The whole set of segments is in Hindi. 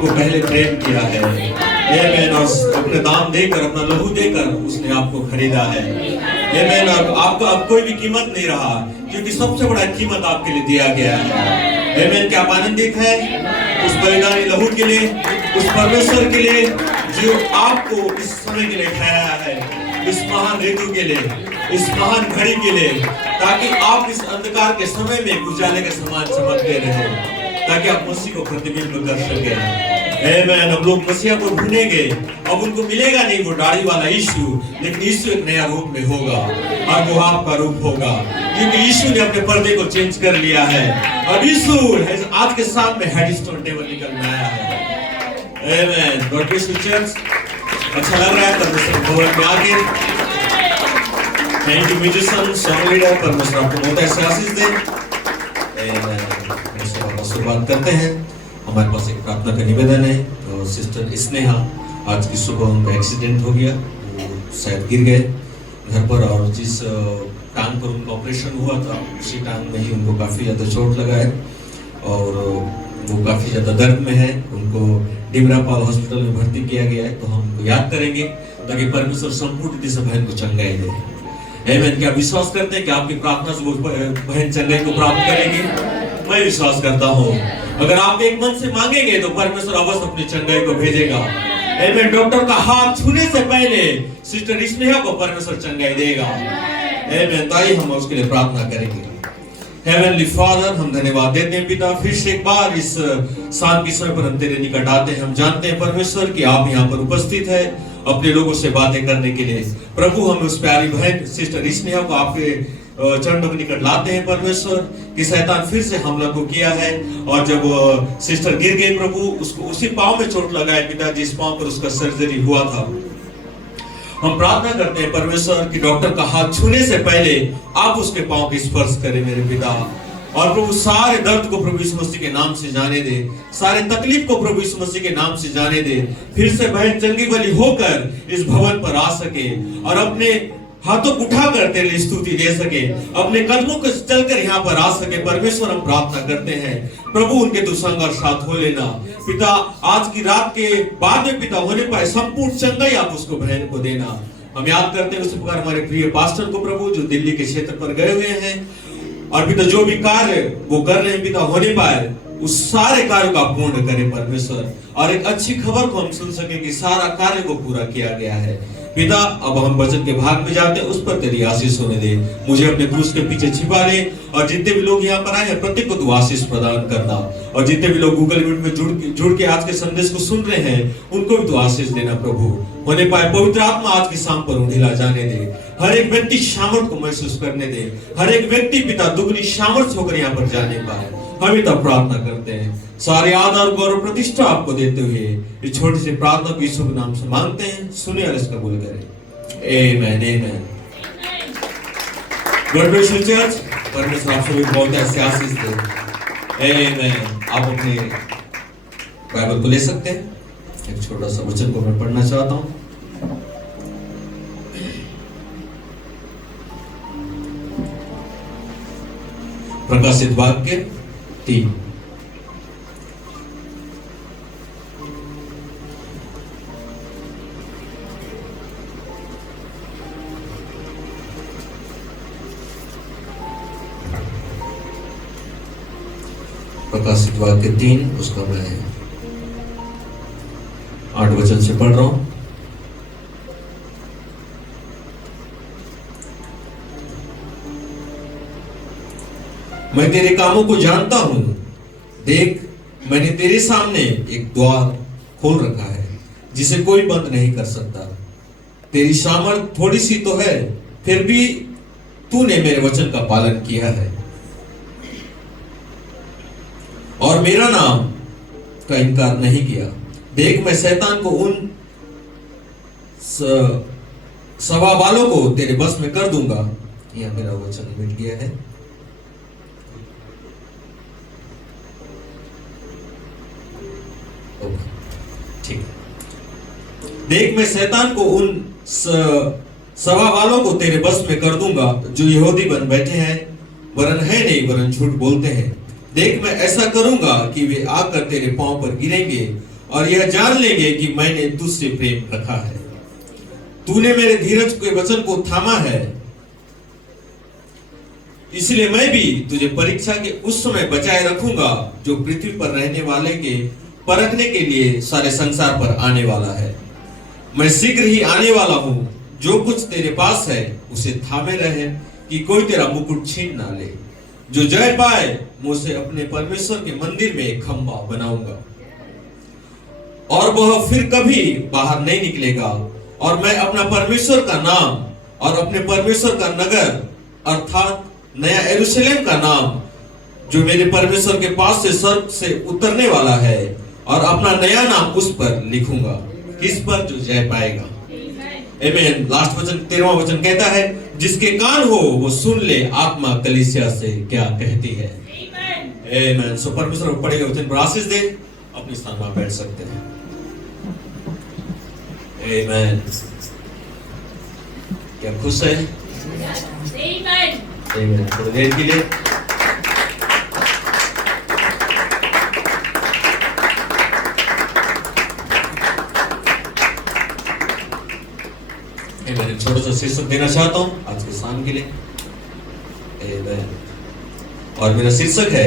आपको पहले प्रेम किया है। आमेन। और अपने दाम देकर, अपना लहू देकर उसने आपको खरीदा है। आमेन। आपको अब कोई भी कीमत नहीं रहा, क्योंकि सबसे बड़ा कीमत आपके लिए दिया गया है। आमेन। क्या आप आनंदित है उस बलिदानी लहू के लिए, उस परमेश्वर के लिए जो आपको इस समय के लिए ठहराया है, इस महान ऋतु के लिए, इस महान घड़ी के लिए, ताकि आप इस अंधकार के समय में उजाले के समान चमकते रहे, ताकि आप मसीह को प्रतिबिंब कर सके। आमेन। हम लोग मसीह को ढूंढेंगे, अब उनको मिलेगा नहीं वो दाढ़ी वाला यीशु, लेकिन यीशु एक नया रूप में होगा और वो आपका रूप होगा, क्योंकि यीशु ने अपने पर्दे को चेंज कर लिया है और यीशु आज के सामने हेडस्टोन टेबल निकल में आया है। Amen. God bless you church. अच्छा लग रहा है परमेश्वर भवन में आके। Thank you musician, song leader, परमेश्वर आपको बहुत ऐसे आशीष दे। शुरुआत करते हैं। हमारे पास एक प्रार्थना का निवेदन है। तो सिस्टर स्नेहा, आज की सुबह उनका एक्सीडेंट हो गया, वो शायद गिर गए घर पर, और जिस टांग पर उनका ऑपरेशन हुआ था उसी टांग में ही उनको काफ़ी ज़्यादा चोट लगा है और वो काफ़ी ज़्यादा दर्द में है। उनको डिमरापाल हॉस्पिटल में भर्ती किया गया है। तो हम उनको याद करेंगे ताकि परमेश्वर संपूर्ण रीति से बहन को चंगाई दे। आमेन। क्या विश्वास करते हैं कि आपकी प्रार्थना से वो बहन चंगाई को प्राप्त करेंगे? मैं विश्वास करता हूँ। अगर आप एक मन से मांगेंगे तो परमेश्वर अवश्य अपनी चंगाई को भेजेगा। आमेन। डॉक्टर का हाथ छूने से पहले सिस्टर स्नेहा को परमेश्वर चंगाई देगा। आमेन। ताई हम उसके लिए प्रार्थना करेंगे। हेवनली फादर, हम धन्यवाद देते हैं पिता, फिर से एक बार इस शाम के समय पर हम तेरे निकट आते हैं। हम जानते हैं परमेश्वर कि आप यहाँ पर उपस्थित है अपने लोगों से बातें करने के लिए। प्रभु, हम उस प्यारी बहन सिस्टर स्नेहा को आपके चरणों के निकट लाते हैं परमेश्वर, कि शैतान फिर से हमला को किया है और जब सिस्टर गिर गई प्रभु, उसको उसी पांव में चोट लगा है पिता, जिस पांव पर उसका सर्जरी हुआ था। हम प्रार्थना करते हैं परमेश्वर कि डॉक्टर का हाथ छूने से पहले आप उसके पांव की स्पर्श करें मेरे पिता, और प्रभु सारे दर्द को प्रभु यीशु मसीह के नाम से जाने दे, सारे तकलीफ को प्रभु यीशु मसीह के नाम से जाने दे। फिर से बहन चंगी भली होकर इस भवन पर आ सके और अपने हाथों उठाकर तेरे लिए स्तुति दे सके, अपने कदमों को चलकर यहाँ पर आ सके। परमेश्वर, हम प्रार्थना करते हैं प्रभु, उनके तू संग और साथ हो लेना पिता। आज की रात के बाद में पिता होने पाए संपूर्ण चंगाई आप उसको बहन को देना। हम याद करते हैं उसी प्रकार हमारे प्रिय पास्टर को प्रभु, जो दिल्ली के क्षेत्र पर गए हुए हैं, और पिता जो भी कार्य वो कर रहे हैं पिता होने पाए, उस सारे कार्य को पूर्ण करें परमेश्वर, और एक अच्छी खबर को हम सुन सके कि सारा कार्य को पूरा किया गया है पिता। अब हम वचन के भाग में जाते हैं, उस पर तेरी आशीष होने दे। मुझे अपने क्रूस के पीछे छिपा ले, और जितने भी लोग यहाँ पर आए हैं प्रत्येक को तू आशीष प्रदान करना, और जितने भी लोग गूगल मीट में जुड़ के आज के संदेश को सुन रहे हैं उनको भी तू आशीष देना प्रभु। होने पाए पवित्र आत्मा आज की शाम पर उन्हें ला जाने दे, हर एक व्यक्ति सामर्थ को महसूस करने दे, हर एक व्यक्ति पिता दुगनी सामर्थ होकर यहाँ पर जाने पाए। हम तब प्रार्थना करते हैं, सारे आदर गौरव प्रतिष्ठा आपको देते हुए इस छोटी सी प्रार्थना को यीशु के नाम से मांगते हैं। सुनिए और इसका कबूल करें। Amen. Amen. God bless you church. परमेश्वर आप सभी को बहुत ऐसे आशीष दे। आमेन। आप अपने बाइबल को ले सकते हैं। एक छोटा सा वचन को मैं पढ़ना चाहता हूँ। प्रकाशित वाक्य 3। प्रकाशित वाक्य 3, उसका मैं 8 वचन से पढ़ रहा हूं। मैं तेरे कामों को जानता हूं, देख मैंने तेरे सामने एक द्वार खोल रखा है जिसे कोई बंद नहीं कर सकता। तेरी सामर्थ थोड़ी सी तो है, फिर भी तूने मेरे वचन का पालन किया है और मेरा नाम का इनकार नहीं किया। देख मैं शैतान को उन सवा वालों को तेरे बस में कर दूंगा। यह मेरा वचन मिट गया है। ठीक। देख मैं शैतान को उन सवा वालों को तेरे बस में कर दूंगा जो यहूदी बन बैठे हैं, वरन है नहीं वरन झूठ बोलते हैं। देख मैं ऐसा करूंगा कि वे आकर तेरे पांव पर गिरेंगे और यह जान लेंगे कि मैंने तुझसे प्रेम रखा है। तूने मेरे धीरज के वचन को थामा है, इसलिए मैं भी तुझे परीक्षा के उस समय बचाए रखूंगा जो पृथ्वी पर रहने वाले के परखने के लिए सारे संसार पर आने वाला है। मैं शीघ्र ही आने वाला हूं। जो कुछ तेरे पास है उसे थामे रहे कि कोई तेरा मुकुट छीन ना ले। जो जय पाए मैं उसे अपने परमेश्वर के मंदिर में एक खंभा बनाऊंगा और वह फिर कभी बाहर नहीं निकलेगा। और मैं अपना परमेश्वर का नाम और अपने परमेश्वर का नगर अर्थात नया यरूशलेम का नाम जो मेरे परमेश्वर के पास से स्वर्ग से उतरने वाला है और अपना नया नाम उस पर लिखूंगा। किस पर? जो जय पाएगा। आमीन। लास्ट वचन 13वां वचन कहता है, जिसके कान हो वो सुन ले आत्मा कलीसिया से क्या कहती है। आमीन। सो परमेश्वर पढ़ेगा वचन पर आशीष दे। अपने स्थान पर बैठ सकते हैं। आमीन। क्या खुश है? आमीन। थोड़ी देर के लिए मैं छोटा सा शीर्षक देना चाहता हूं आज के शाम के लिए। आमीन। और मेरा शीर्षक है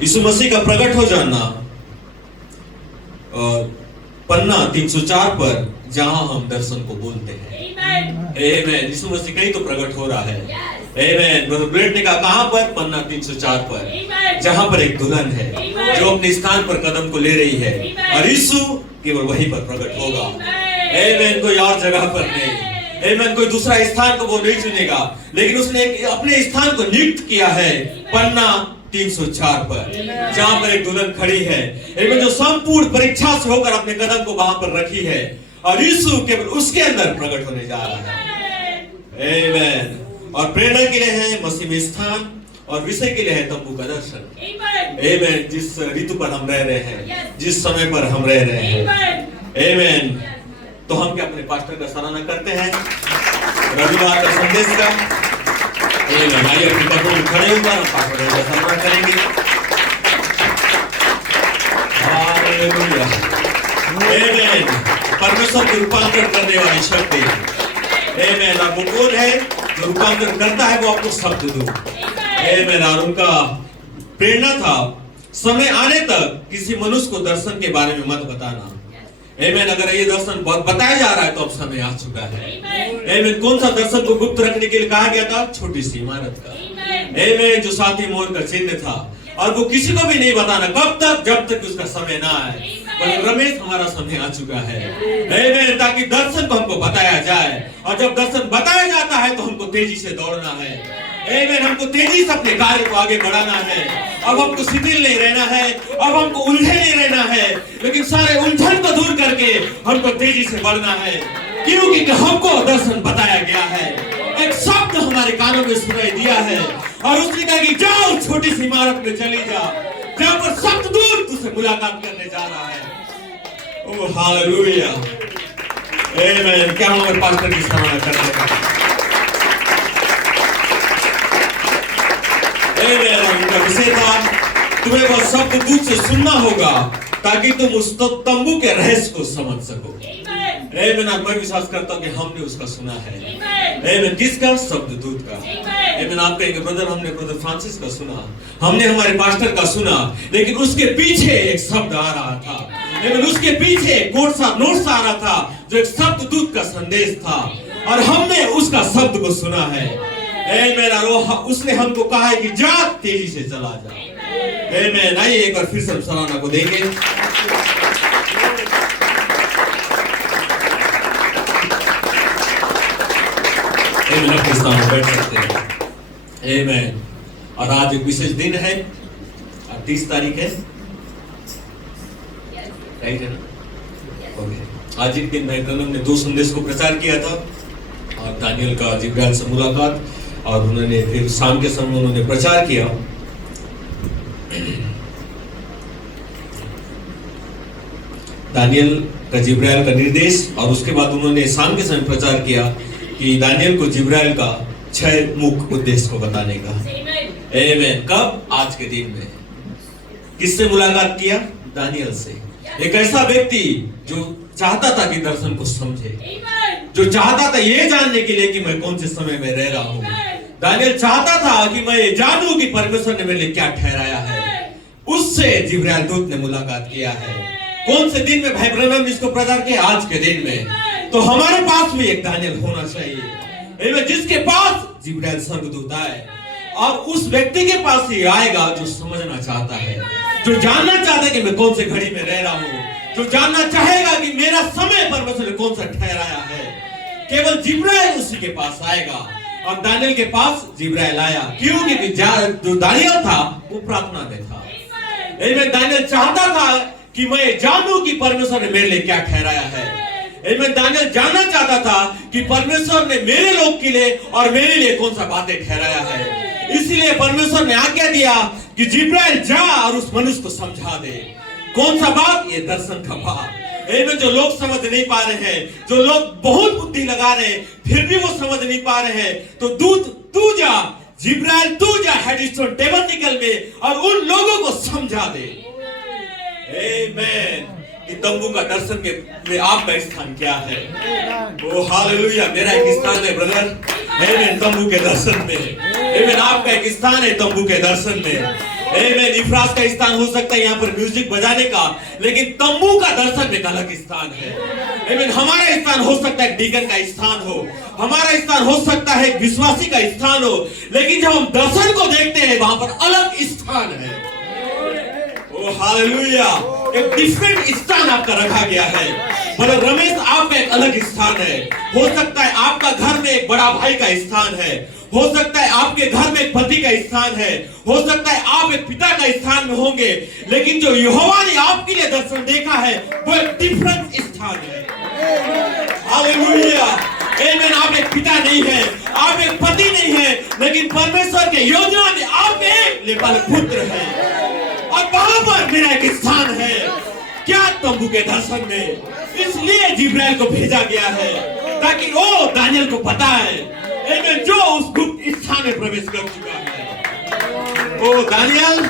यीशु मसीह का प्रकट हो जाना। पन्ना 304 पर जहां हम दर्शन को बोलते हैं। आमीन। यीशु मसीह कहीं तो प्रकट हो रहा है। आमीन। ब्रदर ब्रेट ने कहा कहां पर? पन्ना 304 पर, जहां पर एक दुल्हन है जो अपने स्थान पर कदम को ले रही है और यीशु केवल वहीं पर प्रकट होगा। आमीन। कोई और जगह पर नहीं। आमीन। कोई दूसरा स्थान को वो नहीं चुनेगा, लेकिन उसने अपने स्थान को नियुक्त किया है पन्ना 304 पर, जहां पर एक दुल्हन खड़ी है। आमीन। जो संपूर्ण परीक्षा से होकर अपने कदम को वहां पर रखी है और यीशु केवल उसके अंदर प्रकट होने जा रहा है। आमीन। और प्रेरणा के लिए है मसीह में स्थान और विषय के लिए है तंबू का दर्शन। आमीन। जिस ऋतु पर हम रह रहे हैं, जिस समय पर हम रह रहे हैं। आमीन। तो हम क्या अपने पास्टर का सराहना करते हैं रविवार का संदेश का। आमीन। आइए अपने पदों में खड़े होकर हम पास्टर का सराहना करेंगे। हालेलुया। आमीन। परमेश्वर को रूपांतर करने वाली शक्ति। आमीन। और वो कौन है जो रूपांतर करता है? वो आपको शब्द दो। आमीन। और उनका प्रेरणा था समय आने तक किसी मनुष्य को दर्शन के बारे में मत बताना। आमीन। अगर ये दर्शन बताया जा रहा है तो अब समय आ चुका है। आमीन। कौन सा दर्शन को गुप्त रखने के लिए कहा गया था? छोटी सी इमारत का। आमीन। जो साथी मोर का चिन्ह था और वो किसी को भी नहीं बताना। कब तक? जब तक उसका समय ना आए। रमेश हमारा समय आ चुका है। आमीन। ताकि दर्शन को हमको बताया जाए और जब दर्शन बताया जाता है तो हमको तेजी से दौड़ना है। आमीन। हमको तेजी से अपने कार्य को आगे बढ़ाना है। अब हमको शिथिल नहीं रहना है, अब हमको उलझे नहीं रहना है, लेकिन सारे उलझन को दूर करके हमको तेजी से बढ़ना है। क्योंकि हमको दर्शन बताया गया है। एक शब्द हमारे कानों में सुनाई दिया है और उसने कहा कि जाओ छोटी सी इमारत में चली जाओ जहां पर शब्द दूर तुझसे मुलाकात करने जा रहा है। Oh hallelujah. आमीन। क्या हमारे पास्टर की सराहना करने का। उनका विषय था तुम्हें वह शब्द दूध से सुनना होगा ताकि तुम उस तंबू के रहस्य को समझ सको। आमीन। मैं विश्वास करता हूं कि हमने उसका सुना है। आमीन। किसका? शब्द दूत का। आमीन। आप कहेंगे ब्रदर हमने ब्रदर फ्रांसिस का सुना, हमने हमारे पास्टर का सुना, लेकिन उसके पीछे एक शब्द आ रहा था। आमीन। उसके पीछे कोट सा नोट सा आ रहा था जो एक शब्द दूत का संदेश था और हमने उसका शब्द को सुना है। आमीन। उसने हमको कहा है कि जा तेजी से चला जा। आमीन। आइए एक बार फिर से सराहना को देंगे। आमीन। अपने स्थान पर बैठ सकते हैं। आमीन। और आज एक विशेष दिन है, 30 तारीख है, राइट है ना? ओके। आज एक दिन भाई ब्रनम ने 2 संदेश को प्रचार किया था और दानियल का जिब्राइल से मुलाकात और उन्होंने फिर शाम के समय उन्होंने प्रचार किया। दानियल का जिब्राइल का निर्देश और उसके बाद उन्होंने शाम के समय प्रचार किया कि दानियल को जिब्राइल का 6 मुख्य उद्देश्य को बताने का। आमीन। कब? आज के दिन में। किससे मुलाकात किया? दानियल से। एक ऐसा व्यक्ति जो चाहता था कि दर्शन को समझे, जो चाहता था ये जानने के लिए कि मैं कौन से समय में रह रहा हूँ। दानियल चाहता था कि मैं ये जानूं कि परमेश्वर ने मेरे लिए क्या ठहराया है। उससे जिब्राइल दूत ने मुलाकात किया है। कौन से दिन में भाई ब्रनम इसको प्रचार किया? आज के दिन में। तो हमारे पास भी एक दानियल होना चाहिए, जिसके पास जिब्राइल स्वर्गदूत आए और उस व्यक्ति के पास ही आएगा जो समझना चाहता है, जो जानना चाहता है कि मैं कौन से घड़ी में रह रहा हूँ, जो जानना चाहेगा कि मेरा समय परमेश्वर ने कौन सा ठहराया है। केवल जिब्राइल उसी के पास आएगा। और दानियल के पास जिब्राइल आया, क्योंकि जो दानियल था वो प्रार्थना में था। दानियल चाहता था कि मैं जानूं कि परमेश्वर ने मेरे लिए क्या ठहराया है। दानियल जानना चाहता था कि परमेश्वर ने मेरे लोग के लिए और मेरे लिए कौन सा बातें ठहराया है। इसलिए परमेश्वर ने आज्ञा दिया कि जिब्राइल जा और उस मनुष्य को समझा दे। कौन सा बात? ये दर्शन का बात। जो लोग समझ नहीं पा रहे हैं, जो लोग बहुत बुद्धि लगा रहे हैं फिर भी वो समझ नहीं पा रहे हैं, तो दूत तू जा, जिब्राइल तू जा हेडस्टोन टेबरनेकल में और उन लोगों को समझा दे। आमीन। कि तंबू का दर्शन में आपका स्थान क्या है? ओ हालेलुया, मेरा एक स्थान है ब्रदर, आमीन, तंबू के दर्शन में। आमीन, आपका एक स्थान है तंबू के दर्शन में। आमीन, इफ्रास का स्थान हो सकता है यहाँ पर म्यूजिक बजाने का, लेकिन तंबू का दर्शन में अलग स्थान है। आमीन, हमारा स्थान हो सकता है डीकन का स्थान हो, हमारा स्थान हो सकता है विश्वासी का स्थान हो, लेकिन जब हम दर्शन को देखते हैं वहां पर अलग स्थान है। ओ हालेलुया, एक डिफरेंट स्थान आपका रखा गया है। ब्रदर रमेश, आपका एक अलग स्थान है। हो सकता है आपका घर में एक बड़ा भाई का स्थान है, हो सकता है आपके घर में एक पति का स्थान है, हो सकता है आप एक पिता का स्थान में होंगे, लेकिन जो यहोवा ने आपके लिए दर्शन देखा है वो एक डिफरेंट स्थान है। हालेलुया, आमीन। आप एक पिता नहीं है, आप एक पति नहीं है, लेकिन परमेश्वर के योजना में आप एक लेपाल पुत्र है और वहां पर मेरा एक स्थान है। क्या? तंबू के दर्शन में। इसलिए जिब्राइल को भेजा गया है ताकि वो दानियल को पता है जो उस गुप्त स्थान में प्रवेश कर चुका है। ओ दानियल,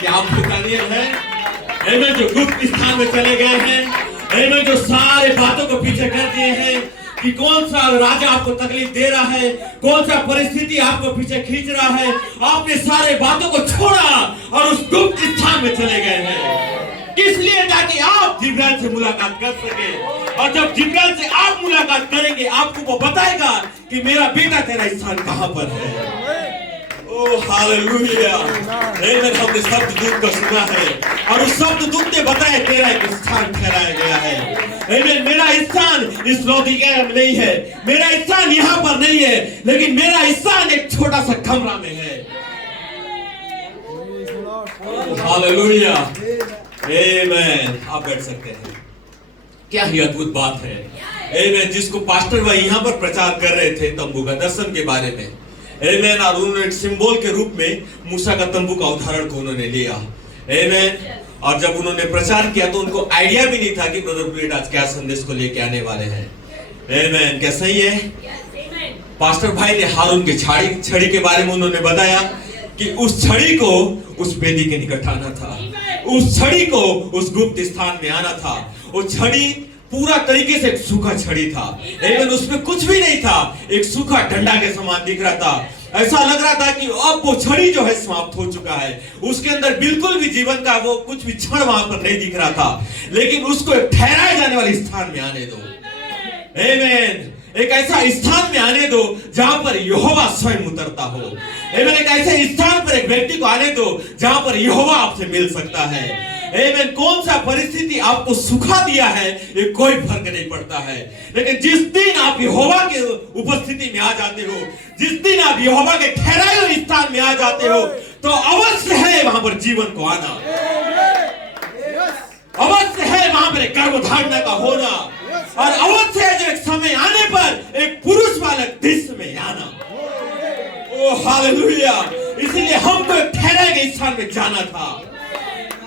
क्या आप दानियल है जो गुप्त स्थान में चले गए हैं, जो सारे बातों को पीछे कर दिए हैं कि कौन सा राजा आपको तकलीफ दे रहा है, कौन सा परिस्थिति आपको पीछे खींच रहा है। आपने सारे बातों को छोड़ा और उस गुप्त स्थान में चले गए हैं। किस लिए? ताकि आप जिब्राइल से मुलाकात कर सके, और जब जिब्राइल से आप मुलाकात करेंगे आपको वो बताएगा कि मेरा बेटा तेरा स्थान कहां पर है। ओ हालेलुया, हमने शब्द दूत को सुना है और उस शब्द दूत ने बताया तेरा एक स्थान ठहराया गया है। मेरा स्थान इस लौदीकिया में नहीं है, मेरा स्थान यहाँ पर नहीं है, लेकिन मेरा स्थान एक छोटा सा कमरा में है। हालेलुया, आमीन। आप बैठ सकते हैं। क्या ही अद्भुत बात है, आमीन, जिसको पास्टर भाई यहाँ पर प्रचार कर रहे थे तंबू का दर्शन के बारे में, आमीन, और उन्होंने एक सिंबल के रूप में मूसा का तंबू का उदाहरण को उन्होंने लिया, आमीन। और जब उन्होंने प्रचार किया तो उनको आइडिया भी नहीं था कि ब्रदर ब्लेड आज क्या संदेश को लेके आने वाले हैं। आमीन, क्या सही है? पास्टर भाई ने हारून की छड़ी के बारे में उन्होंने बताया कि उस छड़ी को उस वेदी के निकट आना था, उस छड़ी को उस गुप्त स्थान में आना था। वो छड़ी पूरा तरीके से एक सूखा छड़ी था, लेकिन उसमें कुछ भी नहीं था, एक सूखा डंडा के समान दिख रहा था। ऐसा लग रहा था कि अब वो छड़ी जो है समाप्त हो चुका है, उसके अंदर बिल्कुल भी जीवन का वो कुछ भी क्षण वहां पर नहीं दिख रहा था, लेकिन उसको एक ठहराए जाने वाले स्थान में आने दो। आमीन, एक ऐसा स्थान में आने दो जहां पर यहोवा स्वयं उतरता हो। आमीन, एक ऐसे स्थान पर एक व्यक्ति को आने दो जहां पर यहोवा आपसे मिल सकता है। आमीन, कौन सा परिस्थिति आपको सुखा दिया है ये कोई फर्क नहीं पड़ता है, लेकिन जिस दिन आप यहोवा के उपस्थिति में आ जाते हो, जिस दिन आप यहोवा के ठहराए हुए स्थान में आ जाते हो, तो अवश्य है वहां पर जीवन को आना, अवश्य है वहां पर एक गर्भधारणा का होना, और अवश्य है जो एक समय आने पर एक पुरुष बालक दृश्य में आना। ओ हालेलुया, इसीलिए हमको एक ठहराए गए स्थान में जाना था।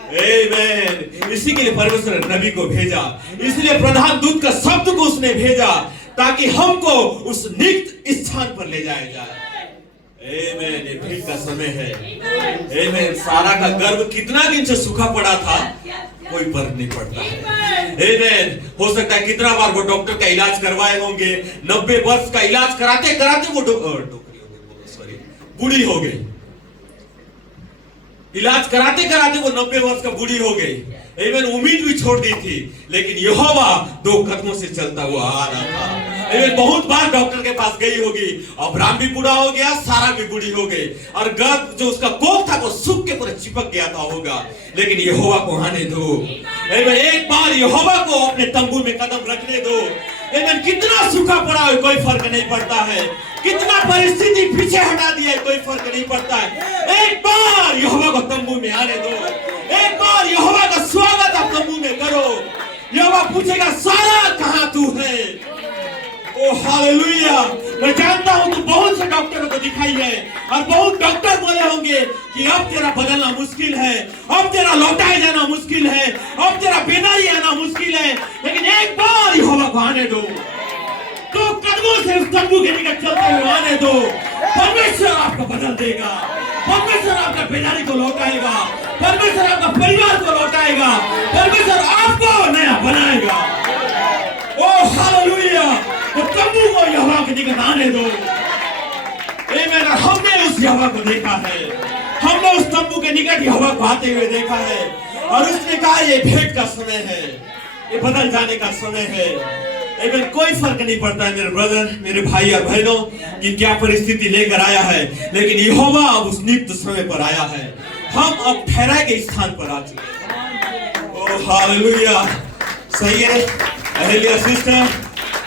आमीन, इसी के लिए परमेश्वर ने नबी को भेजा, इसलिए प्रधान दूत का शब्द को उसने भेजा ताकि हमको उस नित्य स्थान पर ले जाया जाए। आमेन। ये भेंट का समय है। आमेन। सारा का गर्भ कितना दिन से सूखा पड़ा था, कोई फर्क नहीं पड़ता है। आमेन। हो सकता है कितना बार वो डॉक्टर का इलाज करवाए होंगे, 90 वर्ष का इलाज कराते कराते वो बूढ़ी हो गई। इलाज कराते कराते वो 90 वर्ष का बूढ़ी हो गई। आमेन। उम्मीद भी छोड़ दी थी, लेकिन यहोवा 2 कदमों से चलता हुआ आ रहा था। आमेन। बहुत बार डॉक्टर के पास गई होगी। अब्राहम भी बूढ़ा हो गया, सारा भी बूढ़ी हो गई, और गर्भ जो उसका कोख था वो सूख के पूरा चिपक गया था होगा, लेकिन यहोवा को आने दो। आमेन। एक बार यहोवा को अपने तंबू में कदम रखने दो। आमेन। कितना सूखा पड़ा है कोई फर्क नहीं पड़ता है, कितना परिस्थिति पीछे हटा दिया है कोई फर्क नहीं पड़ता है। एक बार यहोवा को तंबू में आने दो, एक बार यहोवा का स्वागत आप तंबू में करो। यहोवा पूछेगा सारा कहां तू है। ओ हालेलुया। मैं जानता हूं तू बहुत से डॉक्टरों को दिखाई है, और बहुत डॉक्टर बोले होंगे कि अब तेरा बदलना मुश्किल है, अब तेरा लौटाए जाना मुश्किल है, अब तेरा बेदारी आना मुश्किल है, लेकिन एक बार यहोवा को आने दो। 2 कदमों से उस तंबू के निकट चलते हुए आने दो। परमेश्वर आपको बदल देगा, परमेश्वर आपका बेदारी को लौटाएगा, परमेश्वर आपका परिवार को लौटाएगा, परमेश्वर आपको नया बनाएगा। ओ हालेलुया। तो तंबू को यहोवा के निकट आने दो। आमेन। हमने उस यहोवा को देखा है, हमने उस तंबू के निकट यहोवा को आते हुए देखा है, और उसने कहा ये भेंट का समय है, ये बदल जाने का समय है। आमेन। कोई फर्क नहीं पड़ता है मेरे ब्रदर, मेरे भाई और बहनों, कि क्या परिस्थिति लेकर आया है, लेकिन यहोवा अब उस नियुक्त समय पर आया है। हम अब ठहराए गए स्थान पर आ चुके हैं। ओ हालेलुया। सही है अहेलिया सिस्टर।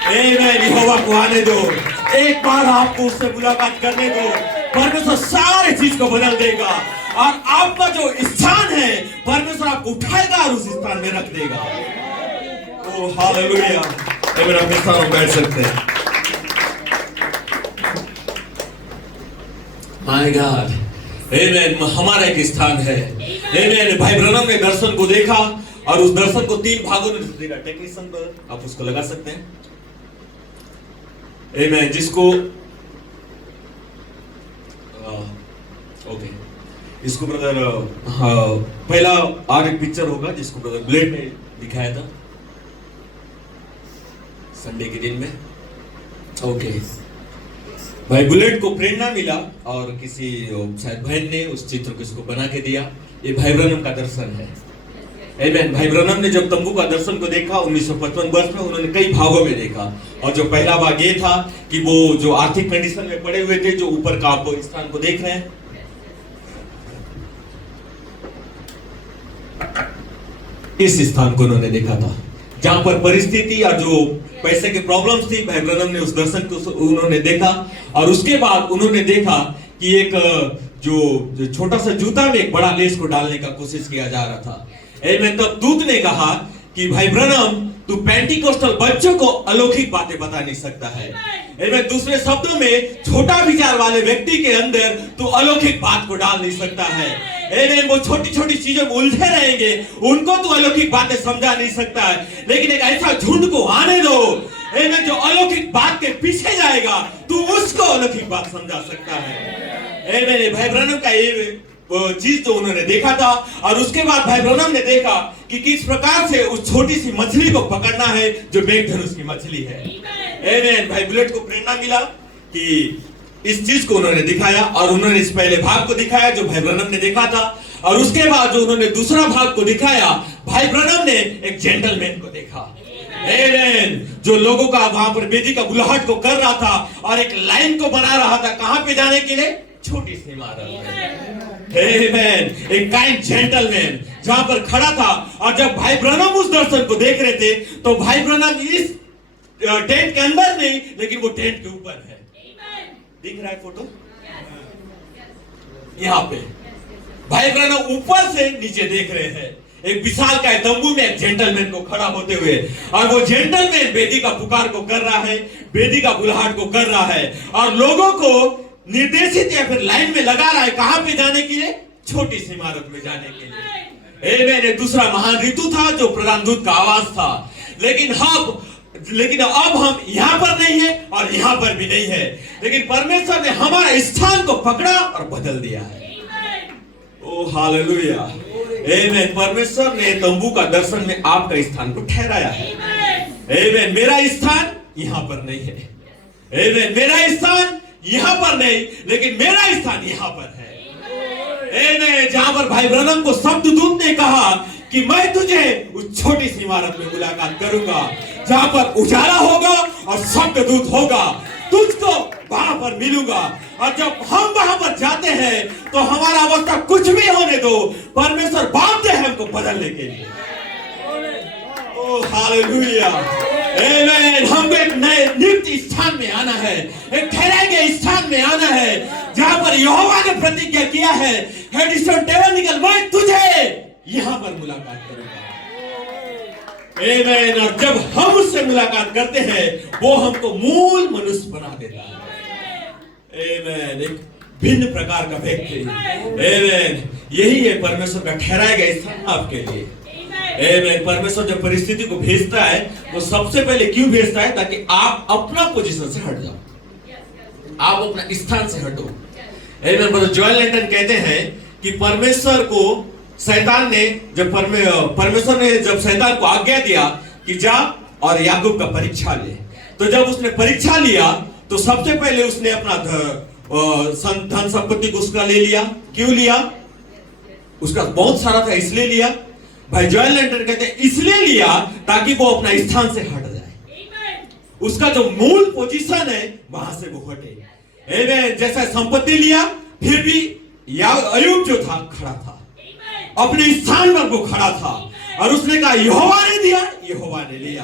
आमेन। यहोवा को आने दो, एक बार आपको उससे मुलाकात करने दो। परमेश्वर सारे चीज को बदल देगा, और आपका जो स्थान है परमेश्वर आपको उठाएगा और उस स्थान में रख देगा। Oh hallelujah. आमेन। अपने स्थान पर बैठ सकते हैं। My God. आमेन। हमारा एक स्थान है। आमेन। भाई ब्रनम ने दर्शन को देखा, और उस दर्शन को 3 भागों में देखा। टेक्नीशियन पर आप उसको लगा सकते हैं। आमेन। जिसको ओके, इसको ब्रदर पहला और एक पिक्चर होगा जिसको ब्रदर ब्लेड ने दिखाया था संडे के दिन में। ओके। भाई बुलेट को प्रेरणा मिला, और किसी शायद बहन ने उस चित्र को इसको बना के दिया। ये भाई ब्रनम का दर्शन है। आमेन। भाई ब्रनम ने जब तंबू का दर्शन को देखा 1955 वर्ष में, उन्होंने कई भागों में देखा, और जो पहला भाग ये था कि वो जो आर्थिक कंडीशन में पड़े हुए थे, जो ऊपर का आप स्थान को देख रहे हैं, इस स्थान को उन्होंने देखा था, जहां पर परिस्थिति या जो पैसे के प्रॉब्लम्स थी। भाई ब्रनम ने उस दर्शन को उन्होंने देखा, और उसके बाद उन्होंने देखा कि एक जो छोटा सा जूता में एक बड़ा लेस को डालने का कोशिश किया जा रहा था। आमेन। तब दूत ने कहा कि भाई ब्रनम, तू पेंटिकोस्टल बच्चों को अलौकिक बातें बता नहीं सकता है। आमेन। दूसरे शब्दों में, छोटा विचार वाले व्यक्ति के अंदर तू अलौकिक बात को डाल नहीं सकता है। आमेन। वो छोटी छोटी चीजों में उलझे रहेंगे, उनको तू अलौकिक बातें समझा नहीं सकता है, लेकिन एक ऐसा झुंड को आने दो आमेन, जो अलौकिक बात के पीछे जाएगा, तू उसको अलौकिक बात समझा सकता है। आमेन। भाई ब्रनम का ये वो चीज तो उन्होंने देखा था, और उसके बाद भाई ब्रनम ने देखा कि किस प्रकार से उस छोटी सी मछली को पकड़ना है जो मेघधनुष की मछली है। आमेन। भाई बुलेट को प्रेरणा मिला कि इस चीज को उन्होंने दिखाया, और उन्होंने इस पहले भाग को दिखाया जो भाई ब्रनम ने देखा था, और उसके बाद जो उन्होंने दूसरा भाग को दिखाया, भाई ब्रनम ने एक जेंटलमैन को देखा। आमेन। जो लोगों का वहां पर बेदी का बुलाहट को कर रहा था, और एक लाइन को बना रहा था कहां पे जाने के लिए, छोटी सी इमारत में। आमेन। एक काइंड जेंटलमैन जहां पर खड़ा था, और जब भाई ब्रनम उस दर्शन को देख रहे थे, तो भाई ब्रनम इस टेंट के अंदर नहीं, लेकिन वो टेंट के ऊपर है। दिख रहा है फोटो यहाँ पे। भाई ब्रनम ऊपर से नीचे देख रहे हैं, एक विशाल का तंबू में एक जेंटलमैन को खड़ा होते हुए, और वो जेंटलमैन बेदी का पुकार को कर रहा है, बेदी का बुलाहट को कर रहा है, और लोगों को निर्देशित या फिर लाइन में लगा रहा है कहां पे जाने के लिए, छोटी सी इमारत में जाने के लिए। आमेन। दूसरा महान ऋतु था जो प्रधान दूत का आवाज था, लेकिन अब लेकिन अब हम यहाँ पर नहीं है और यहाँ पर भी नहीं है, लेकिन परमेश्वर ने हमारे स्थान को पकड़ा और बदल दिया है। ओ हालेलुया, आमेन। परमेश्वर ने तंबू का दर्शन में आपका स्थान को ठहराया है। आमेन। मेरा स्थान यहाँ पर नहीं है, आमेन। मेरा स्थान यहाँ पर नहीं, लेकिन मेरा स्थान यहाँ पर है। आमेन। जहां पर भाई ब्रनम को शब्ददूत ने कहा कि मैं तुझे उस छोटी सी इमारत में मुलाकात करूंगा जहां पर उजाला होगा और शब्ददूत होगा, तुझको वहां पर मिलूंगा। और जब हम वहां पर जाते हैं तो हमारा अवस्था कुछ भी होने दो, परमेश्वर बाध्य है हमको बदलने के लिए। ओ हालेलुया, आमेन। हमको एक नए नित्य स्थान में आना है, एक ठहराए गए स्थान में आना है जहां पर यहोवा ने प्रतिज्ञा किया है, हेडिसन टेबरनेकल मैं तुझे यहां पर मुलाकात करूंगा। आमेन। और जब हम उससे मुलाकात करते हैं वो हमको मूल मनुष्य बना देता है। आमेन। एक भिन्न प्रकार का व्यक्ति। आमेन। यही है परमेश्वर का ठहराया गया स्थान आपके लिए। आमेन। परमेश्वर जब परिस्थिति को भेजता है वो सबसे पहले क्यों भेजता है? ताकि आप अपना पोजीशन से हट जाओ, आप अपना स्थान से हटो। आमेन। ब्रदर जोएल लैंटन कहते हैं कि परमेश्वर को शैतान ने जब परमेश्वर ने जब शैतान को आज्ञा दिया कि जा और याकूब का परीक्षा ले, तो जब उसने परीक्षा लिया तो सबसे पहले उसने अपना धन संपत्ति को उसका ले लिया। क्यों लिया? उसका बहुत सारा था इसलिए लिया। भाई जोएल लैंटन कहते हैं इसलिए लिया ताकि वो अपना स्थान से हट जाए, उसका जो मूल पोजीशन है वहां से वो हटे। आमेन। जैसा संपत्ति लिया फिर भी अय्यूब जो था खड़ा था, अपने स्थान पर वो खड़ा था और उसने कहा यहोवा ने दिया, यहोवा ने लिया।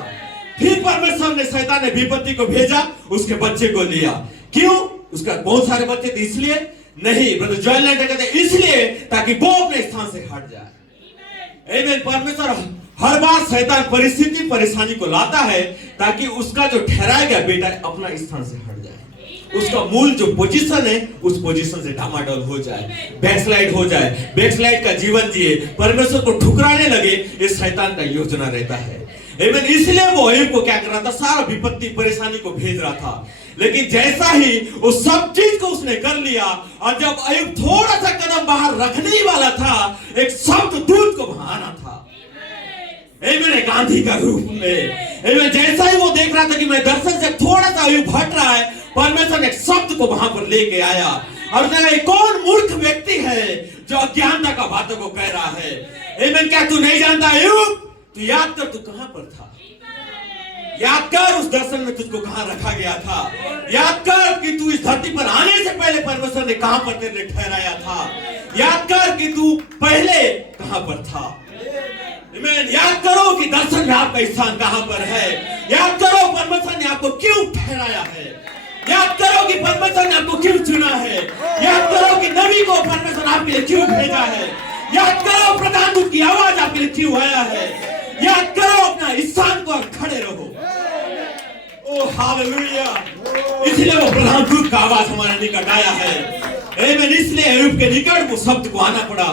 फिर परमेश्वर ने शैतान ने विपत्ति को भेजा, उसके बच्चे को लिया। क्यों? उसका बहुत सारे बच्चे थे इसलिए नहीं। ब्रदर जोएल लैंटन कहते हैं इसलिए ताकि वो अपने स्थान से हट जाए। आमेन। परमेश्वर हर बार शैतान परिस्थिति परेशानी को लाता है ताकि उसका जो ठहराया गया बेटा अपना स्थान से हट जाए, उसका मूल जो पोजीशन है उस पोजीशन से डामाडोल हो जाए, बैकस्लाइड हो जाए, बैकस्लाइड का जीवन जिए, परमेश्वर को ठुकराने लगे। ये शैतान का योजना रहता है। आमेन। इसलिए वो अय्यूब को क्या कर रहा था? सारा विपत्ति परेशानी को भेज रहा था। लेकिन जैसा ही वो सब चीज को उसने कर लिया और जब अय्यूब थोड़ा सा कदम बाहर रखने ही वाला था, एक शब्द दूत को वहां आना था। आमेन। गांधी का रूप में। आमेन। जैसा ही वो देख रहा था कि मैं दर्शन से थोड़ा सा अय्यूब हट रहा है, परमेश्वर ने एक शब्द को वहां पर लेके आया और उसने कहा कौन मूर्ख व्यक्ति है जो अज्ञानता का बातों को कह रहा है। आमेन। क्या तू नहीं जानता अय्यूब? तू याद कर तू कहां पर था, याद कर उस दर्शन में तुझको कहां रखा गया था, याद कर कि तू इस धरती पर आने से पहले परमेश्वर ने कहां पर तेरे ठहराया था, याद कर कि तू पहले कहां पर था। आमीन। याद करो कि दर्शन में आपका स्थान कहां पर है, याद करो परमेश्वर ने आपको क्यों ठहराया है, याद करो कि परमेश्वर ने आपको क्यों चुना है, याद करो कि नबी को परमेश्वर आपके लिए क्यों भेजा है, याद करो प्रधान दूत की आवाज आपके लिए क्यों आया है, याद करो अपना स्थान को खड़े रहो। ओ हालेलुया। इसलिए वो प्रधान दूत का आवाज हमारे निकट आया है। आमीन। इसलिए अय्यूब के निकट वो शब्द को आना पड़ा।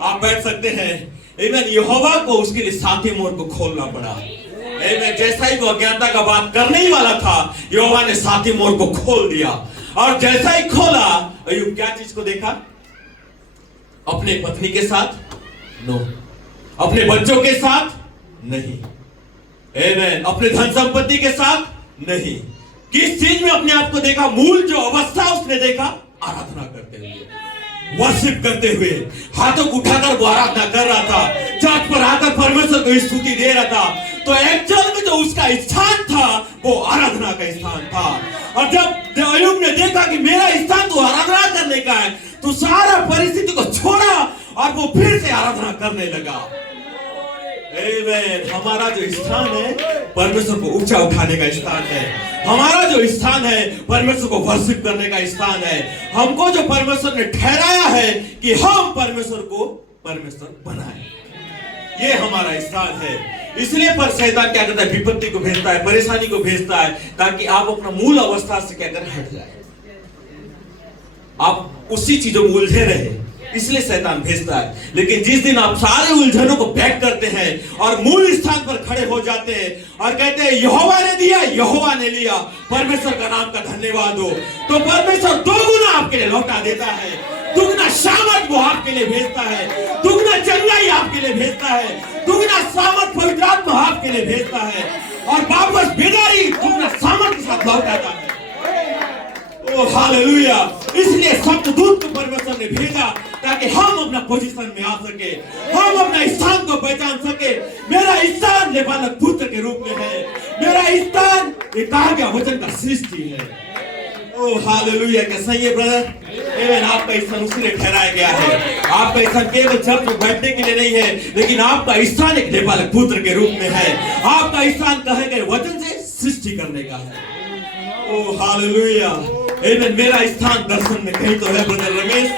आप बैठ सकते हैं। आमीन। यहोवा को उसके लिए साथी मोड़ को खोलना पड़ा। आमीन। जैसा ही वो अज्ञानता का बात करने ही वाला था, यहोवा ने साथी मोड़ को खोल दिया और जैसा ही खोला, अय्यूब क्या चीज को देखा? अपने पत्नी के साथ नो, अपने बच्चों के साथ नहीं, आमीन। अपने धन संपत्ति के साथ नहीं। किस चीज में अपने आप को देखा? मूल जो अवस्था उसने देखा, आराधना करते हुए, वर्शिप करते हुए, हाथों को उठाकर वो आराधना कर रहा था, छत पर आकर परमेश्वर को स्तुति दे रहा था। तो एक्चुअल में जो उसका स्थान था वो आराधना का स्थान था। और जब अय्यूब ने देखा कि मेरा स्थान तो आराधना करने का है, तो सारा परिस्थिति को छोड़ा और वो फिर से आराधना करने लगा। आमीन। हमारा जो स्थान है परमेश्वर को ऊंचा उठाने का स्थान है, हमारा जो स्थान है परमेश्वर को वर्शिप करने का स्थान है। हमको जो परमेश्वर ने ठहराया है कि हम परमेश्वर को परमेश्वर बनाएं, ये हमारा स्थान है। इसलिए पर शैतान क्या करता है? विपत्ति को भेजता है, परेशानी को भेजता है, ताकि आप अपना मूल अवस्था से क्या कर हट जाए, आप उसी चीजों में उलझे रहे। इसलिए शैतान भेजता है। लेकिन जिस दिन आप सारे उलझनों को बैक करते हैं और मूल स्थान पर खड़े हो जाते हैं और कहते हैं यहोवा ने दिया, यहोवा ने लिया, परमेश्वर का नाम का धन्यवाद हो, तो परमेश्वर दोगुना आपके लिए लौटा देता है, दुगना सामर्थ वो आपके लिए भेजता है, दुगना चंगाई आपके लिए भेजता है, दुगना सामर्थ पवित्र आत्मा आपके लिए भेजता है और वापस बेदारी दुगना सामर्थ के साथ लौटाता है। ओ हालेलुया। इसलिए सप्तदूत को परमेश्वर ने भेजा ताकि हम अपना पोजीशन में आ सके, हम अपना स्थान को पहचान सके। मेरा स्थान लेबानक पुत्र के रूप में है, मेरा स्थान एक कहा गया वचन का सृष्टि है। ओ हालेलुया। कैसा ये ब्रदर? आमेन। आपका स्थान उसने ठहराया गया है। आपका स्थान केवल चर्च में बैठने के लिए नहीं है, लेकिन आपका स्थान एक लेबानक पुत्र के रूप में है। आपका स्थान कहे गए वचन से सृष्टि करने का है। ओ हालेलुया। आमेन। मेरा स्थान दर्शन में कहीं तो है ब्रदर रमेश।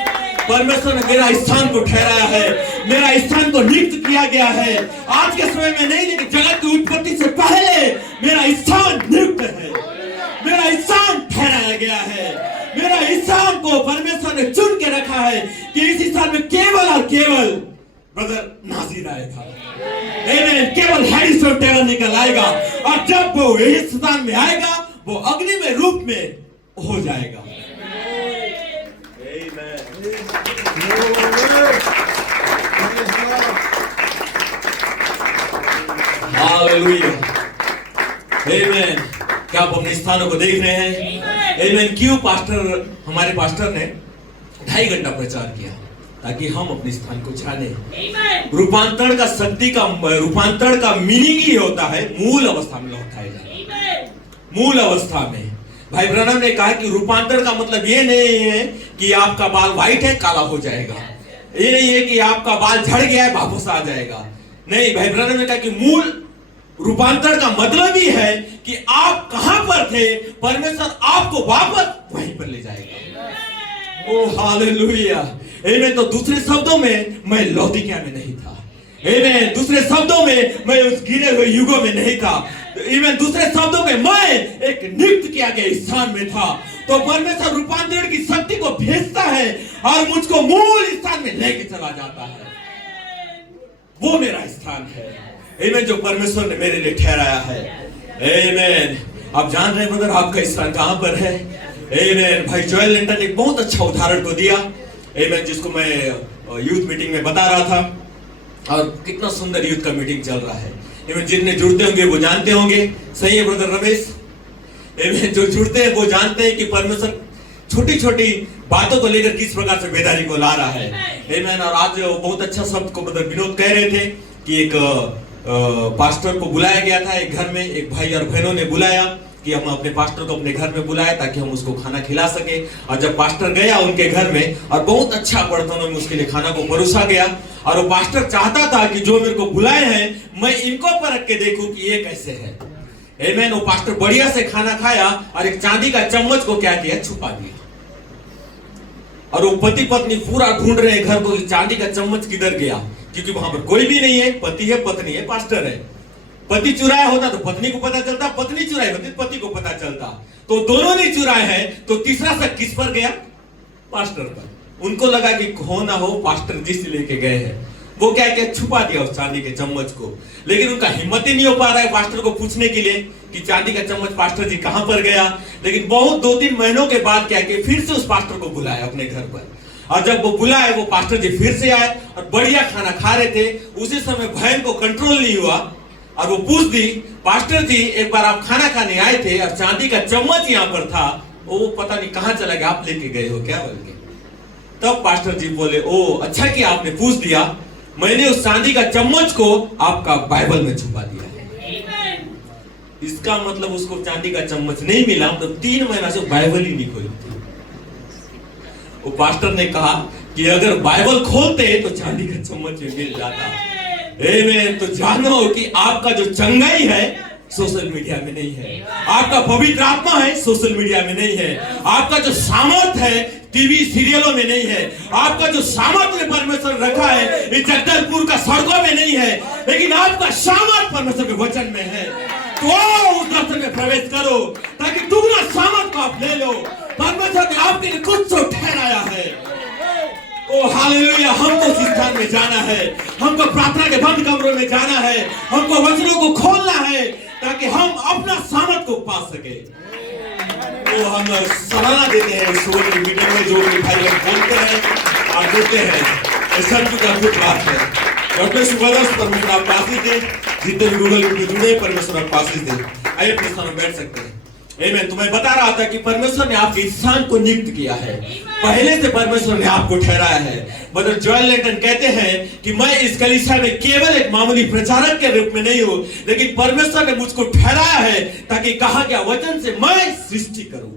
परमेश्वर ने मेरा स्थान को ठहराया है, मेरा स्थान को नियुक्त किया गया है। आज के समय में नहीं, लेकिन जगत की उत्पत्ति से पहले मेरा स्थान नियुक्त है, मेरा स्थान ठहराया गया है। मेरा स्थान को परमेश्वर ने चुन के रखा है कि इस स्थान में केवल और केवल ब्रदर नाज़ीर आएगा। आमेन। केवल हैरिसन टेलर निकल आएगा और जब वो इस स्थान में आएगा वो अग्नि में रूप में हो जाएगा। हालेलुया। आमेन। क्या आप अपने स्थानों को देख रहे हैं? आमेन। क्यों हमारे पास्टर ने 2.5 घंटा प्रचार किया? ताकि हम अपने स्थान को जाने। रूपांतरण का शक्ति का रूपांतरण का मीनिंग ही होता है मूल अवस्था में लौटाया जाना। मूल अवस्था में भाई ब्रनम ने कहा कि रूपांतरण का मतलब ये नहीं है कि आपका बाल व्हाइट है काला हो जाएगा, ये नहीं है कि आपका बाल झड़ गया है वापस आ जाएगा। नहीं, भाई ब्रनम ने कहा कि मूल रूपांतरण का मतलब ही है कि आप कहां पर थे, परमेश्वर आपको वापस वहीं पर ले जाएगा। ओ हालेलुया। आमेन। तो दूसरे शब्दों में मैं लौदीकिया में नहीं था। आमेन। दूसरे शब्दों में मैं उस गिरे हुए युगों में नहीं था। आमेन। दूसरे शब्दों में मैं एक नियुक्त किया गया स्थान में था। तो परमेश्वर रूपांतरण की शक्ति को भेजता है और मुझको मूल स्थान में लेके चला जाता है। वो मेरा स्थान है। आमेन। जो परमेश्वर ने मेरे लिए ठहराया है। आमेन। आप जान रहे हैं ब्रदर आपका स्थान कहां पर है? आमेन। भाई जोएल लिंटन एक बहुत अच्छा उदाहरण को दिया। आमेन। जिसको मैं यूथ मीटिंग में बता रहा था और कितना सुंदर यूथ का मीटिंग चल रहा है। आमेन। जितने जुड़ते होंगे वो जानते होंगे। सही है ब्रदर रमेश? आमेन। जो जुड़ते हैं वो जानते हैं कि परमेश्वर छोटी छोटी बातों को लेकर किस प्रकार से बेदारी को ला रहा है। आमेन। और आज बहुत अच्छा शब्द को ब्रदर विनोद कह रहे थे कि एक पास्टर को बुलाया गया था एक घर में, एक भाई और बहनों ने बुलाया कि हम अपने पास्टर को अपने घर में बुलाए ताकि हम उसको खाना खिला सके। और जब पास्टर गया उनके घर में और बहुत अच्छा बर्तनों में उसके लिए खाना को परोसा गया और वो पास्टर चाहता था कि जो मेरे को बुलाए हैं मैं इनको परख के देखूं कि ये कैसे है। आमेन। वो पास्टर बढ़िया से खाना खाया और एक चांदी का चम्मच को क्या किया, छुपा दिया। और वो पति पत्नी पूरा ढूंढ रहे हैं घर को, चांदी का चम्मच किधर गया, क्योंकि वहां पर कोई भी नहीं है, पति है पत्नी है, पास्टर है। पति चुराया होता तो पत्नी को पता चलता, पत्नी चुराई होती तो पति को पता चलता। तो दोनों ने चुराए हैं, तो तीसरा शक किस पर गया? पास्टर पर। उनको लगा कि हो ना हो पास्टर जिस लेके गए हैं वो क्या क्या छुपा दिया उस चांदी के चम्मच को। लेकिन उनका हिम्मत ही नहीं हो पा रहा है पास्टर को पूछने के लिए कि चांदी का चम्मच पास्टर जी कहां पर गया। लेकिन बहुत 2-3 महीनों के बाद क्या किया, फिर से उस पास्टर को बुलाया अपने घर पर। और जब वो बुलाए वो पास्टर जी फिर से आए और बढ़िया खाना खा रहे थे। उसी समय बहन को कंट्रोल नहीं हुआ और वो पूछ दी, पास्टर जी एक बार आप खाना खाने आए थे और चांदी का चम्मच यहाँ पर था, वो पता नहीं कहां चला गया, आप लेके गए हो क्या? बोल के तब पास्टर जी बोले, ओ अच्छा किया आपने पूछ दिया, मैंने उस चांदी का चम्मच को आपका बाइबल में छुपा दिया है। इसका मतलब उसको चांदी का चम्मच नहीं मिला, मतलब 3 महीना से बाइबल ही नहीं खोली थी। वो पास्टर ने कहा कि अगर बाइबल खोलते तो चांदी का चम्मच मिल जाता। आमेन। तो जानो कि आपका जो चंगाई है सोशल मीडिया में नहीं है, आपका पवित्र आत्मा है सोशल मीडिया में नहीं है, आपका जो सामर्थ है टीवी सीरियलों में नहीं है, आपका जो सामर्थ परमेश्वर रखा है इस जगदलपुर का सड़कों में नहीं है, लेकिन आपका सामर्थ परमेश्वर के वचन में है। तो उस दर्शन में प्रवेश करो ताकि दुगना सामर्थ को आप ले लो। परमेश्वर ने आपके लिए कुछ तो ठहराया है। ओ हालेलुया, हमको इस स्थान में जाना है, हमको प्रार्थना के बंद कमरों में जाना है, हमको वचनों को खोलना है ताकि हम अपना सामर्थ को पा सके। तो हम सराहना देते हैं सुबह की मीटिंग में जो भी भाई लोग बोलते हैं और जुड़ते हैं, ये सब की अद्भुत बात है। डॉक्टर सुबह परमेश्वर आप आशीष दे, जितने भी गूगल में जुड़े परमेश्वर आप आशीष दे। आइए अपने स्थान में बैठ सकते हैं। आमीन। तो मैं बता रहा था कि परमेश्वर ने आपके स्थान को नियुक्त किया है, पहले से परमेश्वर ने आपको ठहराया है। ब्रदर जॉयल लेंटन कहते हैं कि मैं इस कलीसिया में केवल एक मामूली प्रचारक के रूप में नहीं हूं, लेकिन परमेश्वर ने मुझको ठहराया है ताकि कहा गया वचन से मैं सृष्टि करूं।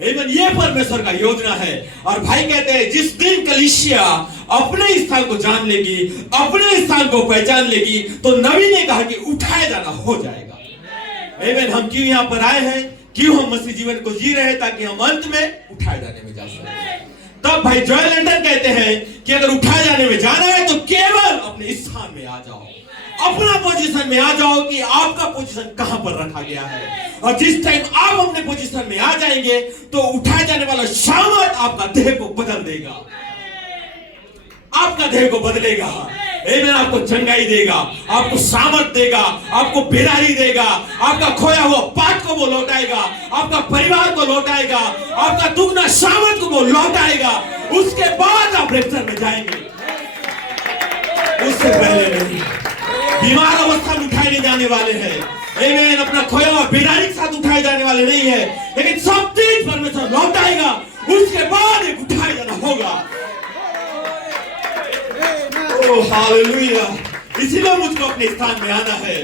आमीन। ये परमेश्वर का योजना है। और भाई कहते हैं जिस दिन कलीसिया अपने स्थान को जान लेगी, अपने स्थान को पहचान लेगी, तो नबी ने कहा कि उठाया जाना हो जाएगा। आमीन। हम क्यों यहाँ पर आए हैं, क्यों हम मसीह जीवन को जी रहे हैं, ताकि हम अंत में उठाए जाने में जा सकें। तब भाई जॉयल लेंटन कहते हैं कि अगर उठाए जाने में जाना है तो केवल अपने स्थान में आ जाओ, अपना पोजीशन में आ जाओ कि आपका पोजीशन कहां पर रखा गया है। और जिस टाइम आप अपने पोजीशन में आ जाएंगे तो उठाए जाने वाला सामर्थ आपका देह को बदल देगा, आपका देह को बदलेगा। आमीन। आपको चंगाई देगा, आपको सामर्थ देगा, आपको बिरारी देगा, आपका खोया हुआ पाठ को वो लौटाएगा, आपका परिवार को लौटाएगा, आपका दुगना सामर्थ को वो लौटाएगा। उसके बाद आप रैप्चर में जाएंगे, उससे पहले नहीं। बीमार अवस्था में उठाए नहीं जाने वाले हैं। आमीन। अपना खोया हुआ बिरारी के साथ उठाए जाने वाले नहीं है, लेकिन सब चीज परमेश्वर लौटाएगा। उसके बाद एक उठाए जाना होगा। हालेलुया। इसीलिए मुझको अपने स्थान में आना है,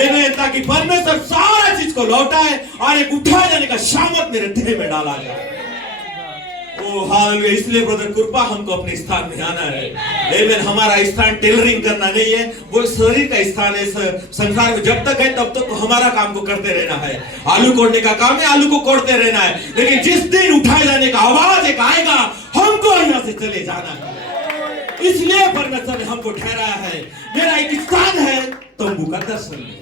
आमीन, ताकि परमेश्वर सारा चीज को लौटाए और एक उठाए जाने का सामर्थ मेरे देह में डाला जाए। ओ हालेलुया। इसलिए ब्रदर कृपा हमको अपने स्थान में आना है। आमीन। हमारा स्थान टेलरिंग करना नहीं है, वो शरीर का स्थान है। संसार में जब तक है तब तक तो हमारा काम को करते रहना है। आलू कोड़ने का काम है, आलू को कोड़ते रहना है। लेकिन जिस दिन उठाए जाने का आवाज एक आएगा, हमको यहाँ से चले जाना है। इसलिए परमेश्वर ने हमको ठहराया है। मेरा एक स्थान है तंबू का दर्शन में।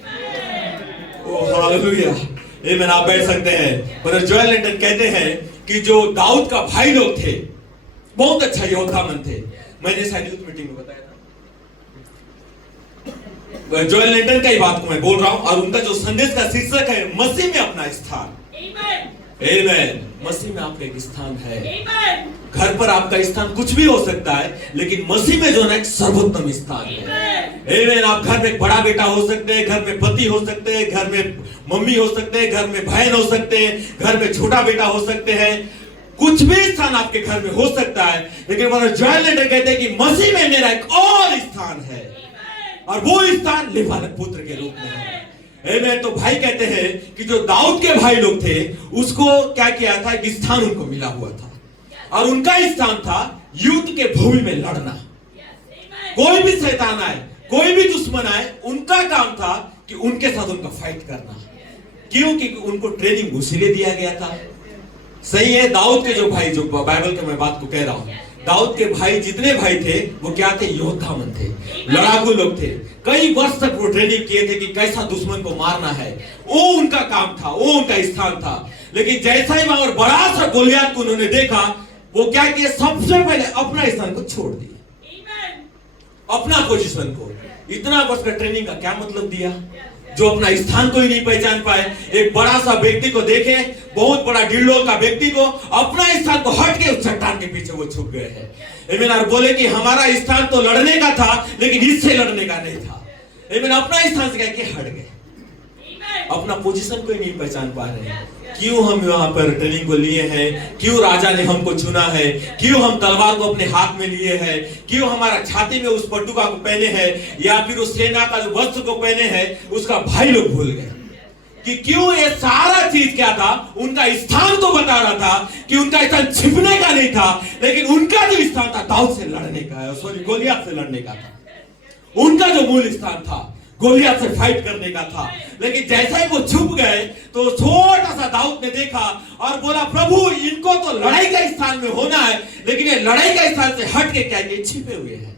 ओ हालेलुया। आमीन। आप बैठ सकते हैं। ब्रदर जॉयल लेंटन कहते हैं कि जो दाऊद का भाई लोग थे, बहुत अच्छा योद्धा मन थे। मैंने शायद यूथ मीटिंग में बताया था। जॉयल लेंटन का ही बात को मैं बोल रहा हूं, और उनका जो संदेश का शीर्षक है मसीह में अपना स्थान। आमीन। मसीह में आपका एक स्थान है। घर पर आपका स्थान कुछ भी हो सकता है, लेकिन मसीह में जो ना एक सर्वोत्तम स्थान है। आमीन। आप घर में बड़ा बेटा हो सकते हैं, घर में पति हो सकते हैं, घर में मम्मी हो सकते हैं, घर में बहन हो सकते हैं, घर में छोटा बेटा हो सकते हैं। कुछ भी स्थान आपके घर में हो सकता है, लेकिन जॉयल लेंटन कहते हैं कि मसीह में मेरा एक और स्थान है, और वो स्थान लिबानक पुत्र के रूप में है। आमीन। तो भाई कहते हैं कि जो दाऊद के भाई लोग थे, उसको क्या किया था, एक स्थान उनको मिला हुआ था, और उनका स्थान था युद्ध के भूमि में लड़ना। कोई भी शैतान आए, कोई भी दुश्मन आए, उनका काम था कि उनके साथ उनका फाइट करना। क्योंकि उनको ट्रेनिंग उसीलिए दिया गया था। सही है। दाऊद के जो भाई, जो बाइबल के मैं बात को कह रहा हूं, दाऊद के भाई जितने भाई थे वो क्या थे, योद्धा मन थे, लड़ाकू लोग थे। कई वर्ष तक वो ट्रेनिंग किए थे कि कैसा दुश्मन को मारना है। वो उनका काम था, वो उनका स्थान था। लेकिन जैसा ही वहां बड़ा सा गोलियत को उन्होंने देखा, वो क्या किया, सबसे पहले अपना स्थान को छोड़ दिया, अपना पोजीशन को। इतना वर्ष का ट्रेनिंग का क्या मतलब दिया, जो अपना स्थान को ही नहीं पहचान पाए। एक बड़ा सा व्यक्ति को देखे, बहुत बड़ा ढिल्लों का व्यक्ति को, अपना स्थान को हट के उस चट्टान के पीछे वो छुप गए हैं। आमीन। और बोले कि हमारा स्थान तो लड़ने का था, लेकिन इससे लड़ने का नहीं था। आमीन। अपना स्थान से कह के हट गए, अपना पोजीशन को ही नहीं पहचान पा रहे हैं। क्यों हम यहाँ पर ट्रेनिंग को लिए हैं, क्यों राजा ने हमको चुना है, क्यों हम तलवार को अपने हाथ में लिए हैं, क्यों हमारा छाती में उस पटुका को पहने हैं, या फिर उस सेना का जो वस्त्र को पहने हैं, उसका भाई लोग भूल गए कि क्यों। ये सारा चीज क्या था, उनका स्थान तो बता रहा था कि उनका स्थान छिपने का नहीं था, लेकिन उनका जो स्थान था दाऊद से लड़ने का, सॉरी गोलियत से लड़ने का था। उनका जो मूल स्थान था गोलियत से फाइट करने का था। लेकिन जैसा ही वो छुप गए तो छोटा सा दाऊद ने देखा और बोला, प्रभु इनको तो लड़ाई का स्थान में होना है, लेकिन ये लड़ाई का स्थान से हट के क्या ये छिपे हुए हैं।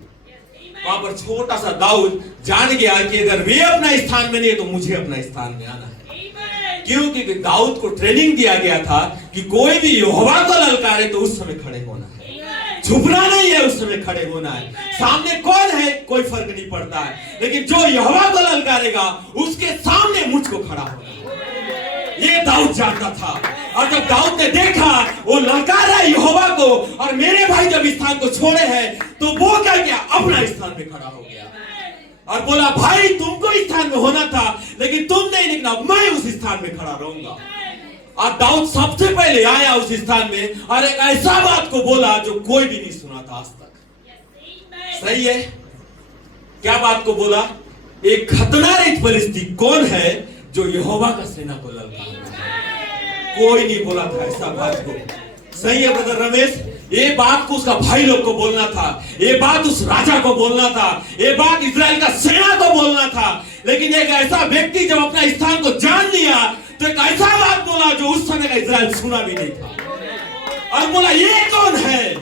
वहां पर छोटा सा दाऊद जान गया कि अगर वे अपना स्थान में नहीं है तो मुझे अपना स्थान में आना है। क्योंकि दाऊद को ट्रेनिंग दिया गया था कि कोई भी यहोवा को ललकारे तो उस समय खड़े होना है। छुपना नहीं है, उस समय खड़े होना है। सामने कौन है कोई फर्क नहीं पड़ता है, लेकिन जो यहोवा को ललकारेगा उसके सामने मुझको खड़ा होना है। ये दाऊद जानता था, और जब दाऊद ने देखा वो ललकार है यहोवा को, और मेरे भाई जब स्थान को छोड़े हैं, तो वो क्या किया, अपना स्थान में खड़ा हो गया और बोला, भाई तुमको स्थान में होना था, लेकिन तुम नहीं निकला, मैं उस स्थान में खड़ा रहूंगा। और दाऊद सबसे पहले आया उस स्थान में और एक ऐसा बात को बोला जो कोई भी नहीं सुना था आज तक। सही है? क्या बात को बोला? एक खतरनाक परिस्थिति कौन है जो यहोवा का सेना को ललकारेगा? कोई नहीं बोला था ऐसा बात को। सही है ब्रदर रमेश? ये बात को उसका भाई लोग को बोलना था, ये बात उस राजा को बोलना था, ये बात इजराइल का सेना को बोलना था, लेकिन एक ऐसा व्यक्ति जब अपना स्थान को जान लिया तो एक ऐसा बात बोला जो उस समय का इजराइल सुना भी नहीं था। और बोला, ये कौन है?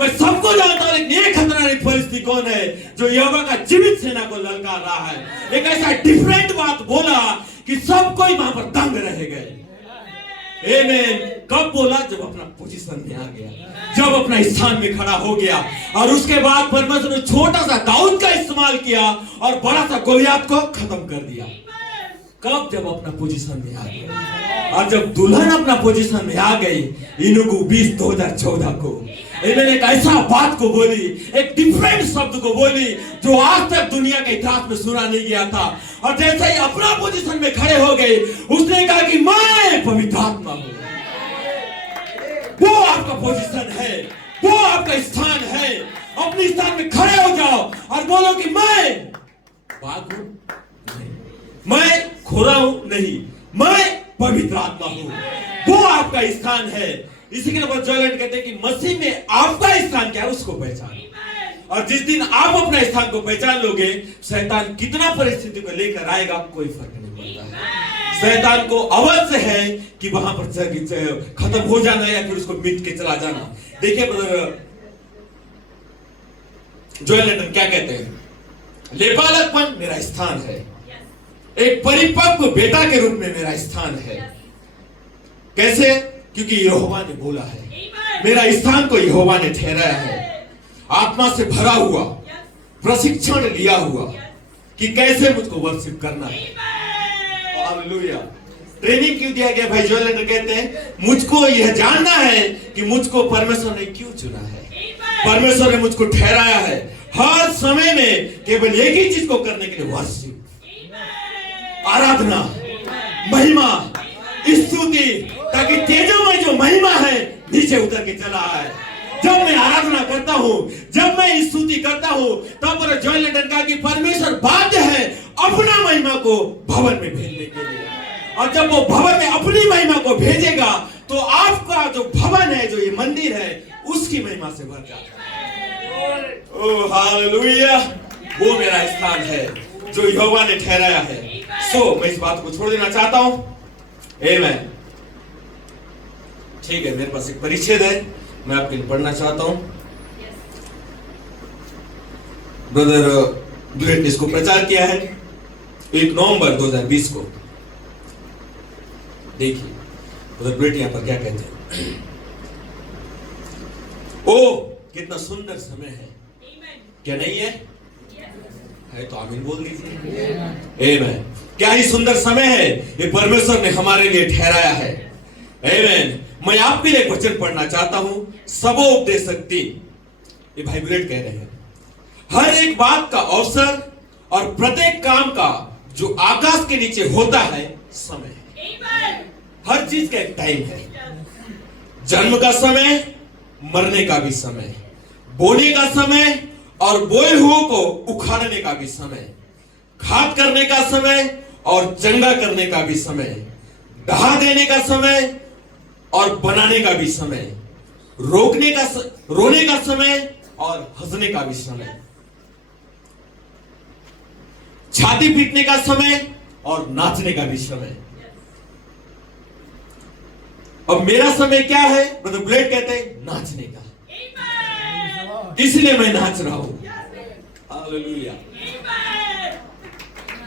मैं सबको जानता हूं, लेकिन ये खतरनाक परिस्थिति कौन है जो यहोवा का जीवित सेना को ललकार रहा है। एक ऐसा डिफरेंट बात बोला कि सब कोई वहां पर दंग रह गए। आमीन। कब बोला? जब अपना पोजीशन में आ गया, जब अपना स्थान में खड़ा हो गया। और उसके बाद परमेश्वर ने छोटा सा दाऊद का इस्तेमाल किया और बड़ा सा गोलियत को खत्म कर दिया। कब? जब अपना पोजीशन में आ गया। और जब दुल्हन अपना पोजीशन में आ गई, इनुगु 20/2014 को मैंने एक ऐसा बात को बोली, एक डिफरेंट शब्द को बोली जो आज तक दुनिया के इतिहास में सुना नहीं गया था। और जैसे ही अपना पोजीशन में खड़े हो गए, उसने कहा कि मैं पवित्र आत्मा हूं। वो आपका पोजीशन है, वो आपका स्थान है। अपने स्थान में खड़े हो जाओ और बोलो कि मैं बाघ हूं नहीं, मैं खोरा हूं नहीं, मैं पवित्र आत्मा हूं। वो आपका स्थान है। इसी के लिए जोएल कहते हैं कि मसीह में आपका स्थान क्या है उसको पहचानो। और जिस दिन आप अपना स्थान को पहचान लोगे, शैतान कितना परिस्थिति को लेकर आएगा कोई फर्क नहीं पड़ता है। शैतान को अवश्य है कि वहां पर खत्म हो जाना या फिर उसको मिट के चला जाना। देखिए ब्रदर जोएल क्या कहते हैं, लेपालकपन मेरा स्थान है, एक परिपक्व बेटा के रूप में मेरा स्थान है। कैसे? क्योंकि यहोवा ने बोला है, मेरा स्थान को यहोवा ने ठहराया है। आत्मा से भरा हुआ, प्रशिक्षण लिया हुआ कि कैसे मुझको वर्शिप करना है। हालेलुया। ट्रेनिंग क्यों दिया गया? भाई जोएल कहते हैं, मुझको यह जानना है कि मुझको परमेश्वर ने क्यों चुना है। परमेश्वर ने मुझको ठहराया है हर समय में केवल एक ही चीज को करने के लिए, वर्शिप, आराधना, महिमा, स्तुति, ताकि तेजोमय जो महिमा है नीचे उतर के चला आए। जब मैं आराधना करता हूं, जब मैं स्तुति करता हूं, तब जोएल ने कहा कि परमेश्वर बाध्य है अपना महिमा को भवन में भेजने के लिए। और जब वो भवन में अपनी महिमा को भेजेगा तो आपका जो भवन है, जो ये मंदिर है, उसकी महिमा से भर जाता है। Oh hallelujah. वो मेरा स्थान है जो यहोवा ने ठहराया है। मैं इस बात को छोड़ देना चाहता हूं। आमीन। ठीक है, मेरे पास एक परिच्छेद है, मैं आपके लिए पढ़ना चाहता हूं। ब्रदर ब्लेट ने इसको प्रचार किया है 1 नवंबर 2020 को। देखिए ब्रदर ब्लेट यहां पर क्या कहते हैं। ओ कितना सुंदर समय है, क्या नहीं है? है तो आमीन बोल दीजिए। आमीन। क्या ही सुंदर समय है ये परमेश्वर ने हमारे लिए ठहराया है। आमीन। मैं आपके लिए वचन पढ़ना चाहता हूं, सबोपदेशक 3। ये भाई बुलेट कह रहे हैं, हर एक बात का अवसर और प्रत्येक काम का जो आकाश के नीचे होता है समय है। हर चीज का एक टाइम है। जन्म का समय, मरने का भी समय, बोने का समय और बोए हुए को उखाड़ने का भी समय, खाद करने का समय और चंगा करने का भी समय, ढहा देने का समय और बनाने का भी समय, रोने का समय और हंसने का भी समय, छाती पीटने का समय और नाचने का भी समय। अब मेरा समय क्या है? ब्रदर ब्लेड कहते हैं नाचने का, इसलिए मैं नाच रहा हूं। हालेलुया।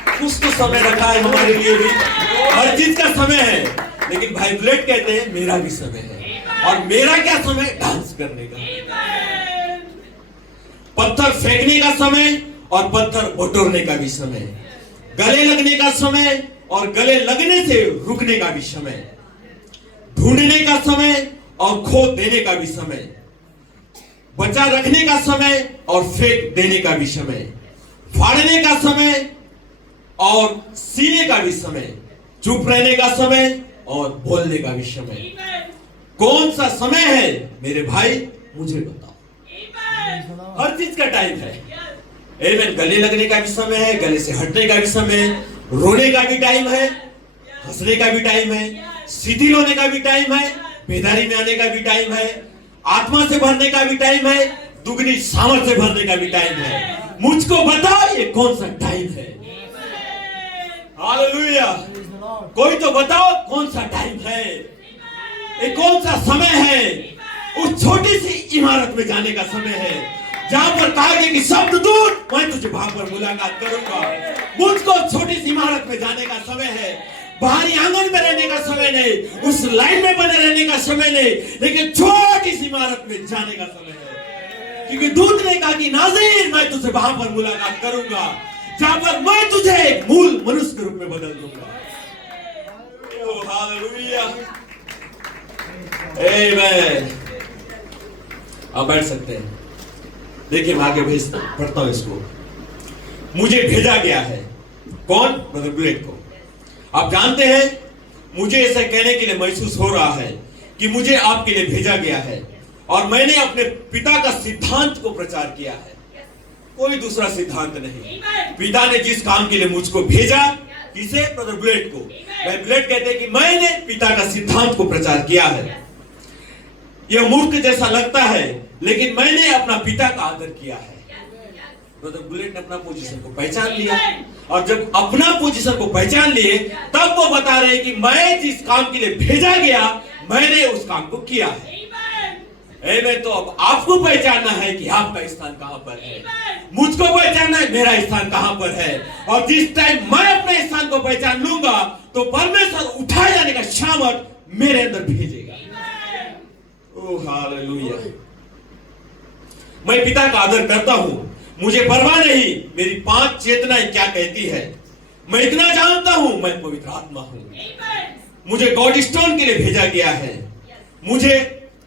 कुछ तो समय रखा है हमारे लिए भी, हर चीज का समय है, लेकिन भाई ब्लेड कहते हैं मेरा भी समय है। और मेरा क्या समय? डांस करने का। पत्थर फेंकने का समय और पत्थर बटोरने का भी समय, गले लगने का समय और गले लगने से रुकने का भी समय, ढूंढने का समय और खो देने का भी समय, बचा रखने का समय और फेंक देने का भी समय, फाड़ने का समय और सीने का भी समय, चुप रहने का समय और बोलने का भी समय। कौन सा समय है मेरे भाई? मुझे बताओ। हर चीज का टाइम है। आमीन। गले लगने का भी समय है, गले से हटने का भी समय, रोने का भी टाइम है, हंसने का भी टाइम है, शिथिल होने का भी टाइम है, बेदारी में आने का भी टाइम है, आत्मा से भरने का भी टाइम है, दुगनी सामर्थ से भरने का भी टाइम है। मुझको बताओ ये कौन सा टाइम है? हालेलुया। कोई तो बताओ कौन सा टाइम है, ये कौन सा समय है? उस छोटी सी इमारत में जाने का समय है जहां पर कहा गया कि शब्द दूत मैं तुझे वहां पर मुलाकात करूंगा। मुझको छोटी सी इमारत में जाने का समय है, बाहरी आंगन में रहने का समय नहीं, उस लाइन में बने रहने का समय नहीं, लेकिन छोटी सी इमारत में जाने का समय है। क्योंकि दूत ने कहा कि नाज़रीन मैं तुझे वहां पर मुलाकात करूंगा जहां पर मैं तुझे एक मूल मनुष्य के रूप में बदल दूंगा। ओह हालेलुया, आमीन। आप बैठ सकते हैं। देखिए मैं आगे पढ़ता हूं इसको। मुझे भेजा गया है। कौन? ब्रदर बुलेट को। आप जानते हैं मुझे ऐसा कहने के लिए महसूस हो रहा है कि मुझे आपके लिए भेजा गया है और मैंने अपने पिता का सिद्धांत को प्रचार किया है, कोई दूसरा सिद्धांत नहीं। पिता ने जिस काम के लिए मुझको भेजा, किसे? ब्रदर बुलेट को। मैं बुलेट कहते हैं कि मैंने पिता का सिद्धांत को प्रचार किया है। यह मूर्ख जैसा लगता है लेकिन मैंने अपना पिता का आदर किया है। ब्रदर बुलेट ने अपना पोजीशन को पहचान लिया और जब अपना पोजीशन को पहचान लिए तब वो बता रहे कि मैं जिस काम के लिए भेजा गया मैंने उस काम को किया है। आमीन। तो अब आपको पहचानना है कि आपका स्थान कहां पर है, मुझको पहचानना है मेरा स्थान कहां पर है। और जिस टाइम मैं अपने स्थान को पहचान लूंगा तो परमेश्वर उठाए जाने का सामर्थ मेरे अंदर भेजेगा। Oh hallelujah. मैं पिता का आदर करता हूं, मुझे परवाह नहीं मेरी 5 चेतनाएं क्या कहती है। मैं इतना जानता हूं मैं पवित्र आत्मा हूं। मुझे गॉड स्टोन के लिए भेजा गया है, मुझे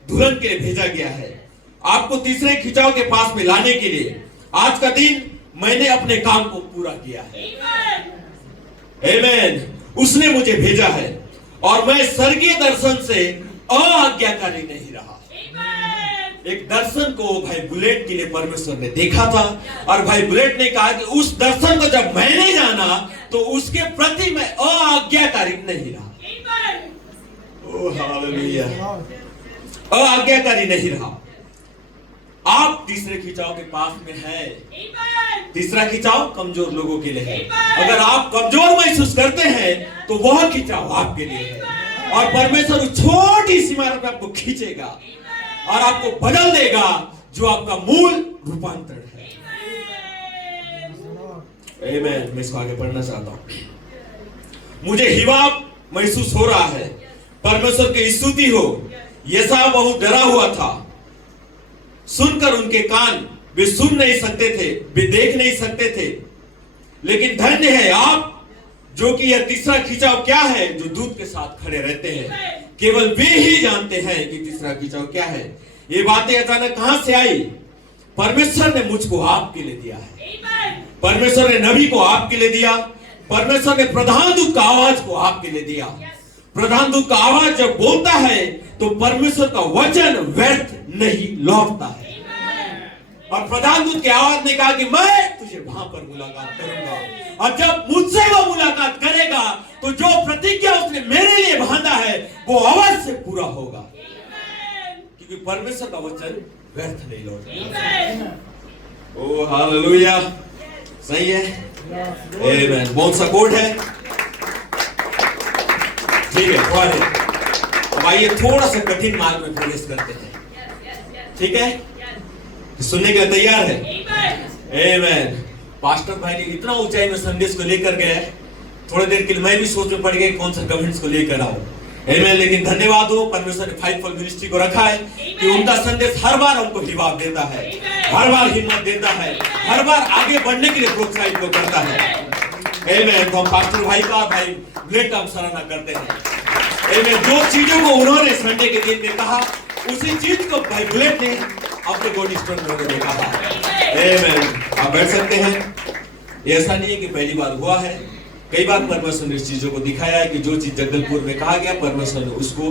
दुल्हन के लिए भेजा गया है, आपको तीसरे खिंचाव के पास में लाने के लिए। आज का दिन मैंने अपने काम को पूरा किया है। आमीन। उसने मुझे भेजा है और मैं स्वर्गीय दर्शन से अआज्ञाकारी नहीं रहा। एक दर्शन को भाई बुलेट के लिए परमेश्वर ने देखा था और भाई बुलेट ने कहा कि उस दर्शन को जब मैंने जाना तो उसके प्रति मैं अआज्ञाकारी नहीं रहा। ओह हालेलुया, अआज्ञाकारी नहीं रहा। आप तीसरे खिंचाव के पास में है। तीसरा खिंचाव कमजोर लोगों के लिए है। अगर आप कमजोर महसूस करते हैं तो वह खिंचाव आपके लिए है और परमेश्वर उस छोटी सी इमारत में आपको खींचेगा और आपको बदल देगा जो आपका मूल रूपांतरण है। आमीन। मैं इसको आगे पढ़ना चाहता हूं। मुझे हिवाब महसूस हो रहा है, परमेश्वर की स्तुति हो। यशायाह बहुत डरा हुआ था, सुनकर उनके कान वे सुन नहीं सकते थे, वे देख नहीं सकते थे। लेकिन धन्य है आप जो कि यह तीसरा खिंचाव क्या है जो दूत के साथ खड़े रहते हैं। केवल वे ही जानते हैं कि तीसरा खिंचाव क्या है। ये बातें अचानक कहां से आई? परमेश्वर ने मुझको आपके लिए दिया है, परमेश्वर ने नबी को आपके लिए दिया, परमेश्वर ने प्रधान दूत का आवाज को आपके लिए दिया। प्रधान दूत का आवाज जब बोलता है तो परमेश्वर का वचन व्यर्थ नहीं लौटता है। और प्रधान दूत की आवाज ने कहा कि मैं तुझे वहां पर मुलाकात करूंगा और जब मुझसे वो मुलाकात करेगा तो जो प्रतिज्ञा उसने मेरे लिए बांधा है वो अवश्य पूरा होगा, क्योंकि परमेश्वर का वचन व्यर्थ नहीं लौटता। ओह हालेलुया, सही है। आमीन। कौन सा कोड है? ठीक है, अब आइए थोड़ा सा कठिन मार्ग में प्रवेश करते हैं। ठीक है, सुनने के लिए तैयार है? आमीन। पास्टर भाई ने इतना ऊंचाई में संदेश को लेकर गए, थोड़ी देर के लिए मैं भी सोच में पड़ गया कौन सा कमेंट्स को लेकर आओ। आमेन। लेकिन धन्यवाद हो परमेश्वर ने फाइवफोल्ड मिनिस्ट्री को रखा है कि उनका संदेश हर बार हमको हिम्मत देता है, हर बार हिम्मत देता है, हर बार आगे बढ़ने के लिए प्रोत्साहित को करता है। आमेन। तो हम पास्टर भाई का, भाई ब्लेड का हम सराहना करते हैं। आमेन। जो चीजों को उन्होंने संडे के दिन में कहा, उसी चीज को भाई ब्लेड ने अपने गॉड स्टोन में कहा। आमेन। आप बैठ सकते हैं। ऐसा नहीं है कि पहली बार हुआ है, कई बार परमेश्वर ने इस चीजों को दिखाया है कि जो चीज जगदलपुर में कहा गया, परमेश्वर ने उसको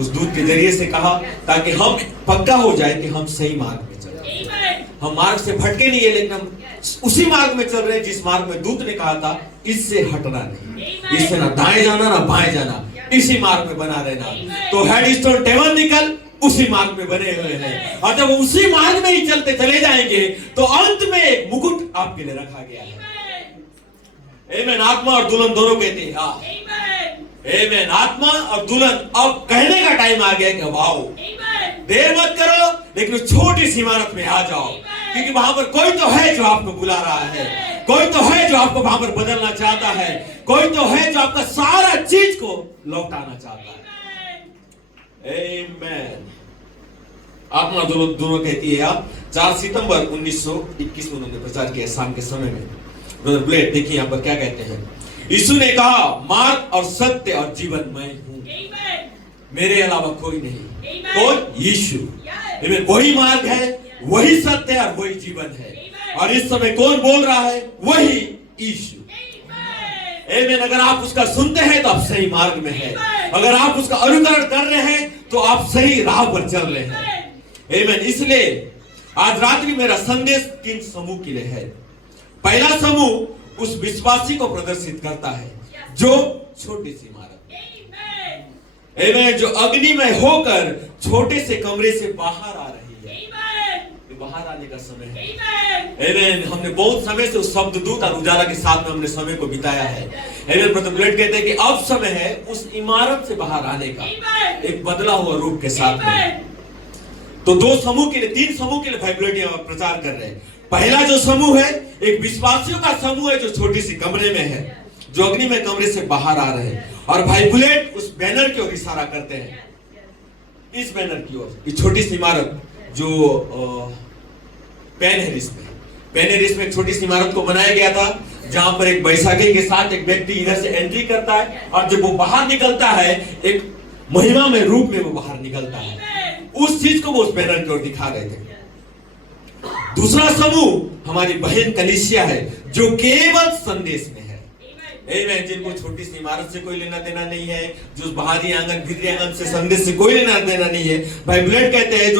उस दूत के जरिए से कहा, ताकि हम पक्का हो जाए कि हम सही मार्ग में चल रहे हैं। हम मार्ग से भटके नहीं है, लेकिन हम उसी मार्ग में चल रहे हैं जिस मार्ग में दूत ने कहा था, इससे हटना नहीं, इससे ना दाएं जाना ना बाएं जाना, इसी मार्ग में बना रहना। तो हेडस्टोन टेबरनेकल उसी मार्ग में बने हुए हैं, और जब उसी मार्ग में ही चलते चले जाएंगे तो अंत में एक मुकुट आपके लिए रखा गया है। आमेन। आत्मा और दुल्हन दोनों कहते हैं आमेन। आत्मा और दुल्हन, अब कहने का टाइम आ गया कि अब आओ, देर मत करो, लेकिन उस छोटी सी इमारत में आ जाओ, क्योंकि वहां पर कोई तो है जो आपको बुला रहा है, कोई तो है जो आपको वहां पर बदलना चाहता है, कोई तो है जो आपका सारा चीज को लौटाना चाहता है। आमेन। आत्मा दोनों कहती है। आप 4 सितंबर 1921 में उन्होंने प्रचार किया शाम के समय में। ब्रदर ब्लेड देखिए यहाँ पर क्या कहते हैं। यीशु ने कहा, मार्ग और सत्य और जीवन मैं हूँ, मेरे अलावा कोई नहीं। कौन? यीशु। वही मार्ग है, वही सत्य है और वही जीवन है। और इस समय कौन बोल रहा है? वही यीशु। आमेन। अगर आप उसका सुनते हैं तो आप सही मार्ग में हैं। अगर आप उसका अनुकरण कर रहे हैं तो आप सही राह पर चल रहे हैं। आमेन। इसलिए आज रात्रि मेरा संदेश 3 समूह के लिए है। पहला समूह उस विश्वासी को प्रदर्शित करता है जो छोटी सी इमारत, आमेन, जो अग्नि में होकर छोटे से कमरे से बाहर आ रही है। बाहर आने का समय है। आमेन। हमने बहुत समय से उस शब्ददूत और उजाला के साथ में हमने समय को बिताया है। आमेन। ब्रदर ब्लेड कहते हैं कि अब समय है उस इमारत से बाहर आने का, एक बदला हुआ रूप के साथ में। तो 2 समूह के लिए, 3 समूह के लिए भाई ब्लेड यहाँ प्रचार कर रहे हैं। पहला जो समूह है, एक विश्वासियों का समूह है जो छोटी सी कमरे में है, जो अग्नि में कमरे से बाहर आ रहे हैं। और भाई बुलेट उस बैनर की ओर इशारा करते हैं, इस बैनर की ओर, इस छोटी सी इमारत जो पेनहेरिस में एक छोटी सी इमारत को बनाया गया था, जहां पर एक बैसाखी के साथ एक व्यक्ति इधर से एंट्री करता है और जब वो बाहर निकलता है एक महिमा में रूप में वो बाहर निकलता है। उस चीज को वो उस बैनर की ओर दिखा रहे थे। दूसरा समूह हमारी बहन कलीसिया है जो केवल संदेश में है। आमेन। जिनको छोटी सी इमारत से कोई लेना देना नहीं है, जो बाहरी आंगन भीतरी आंगन से संदेश से कोई लेना देना नहीं है। भाई ब्लेड कहते हैं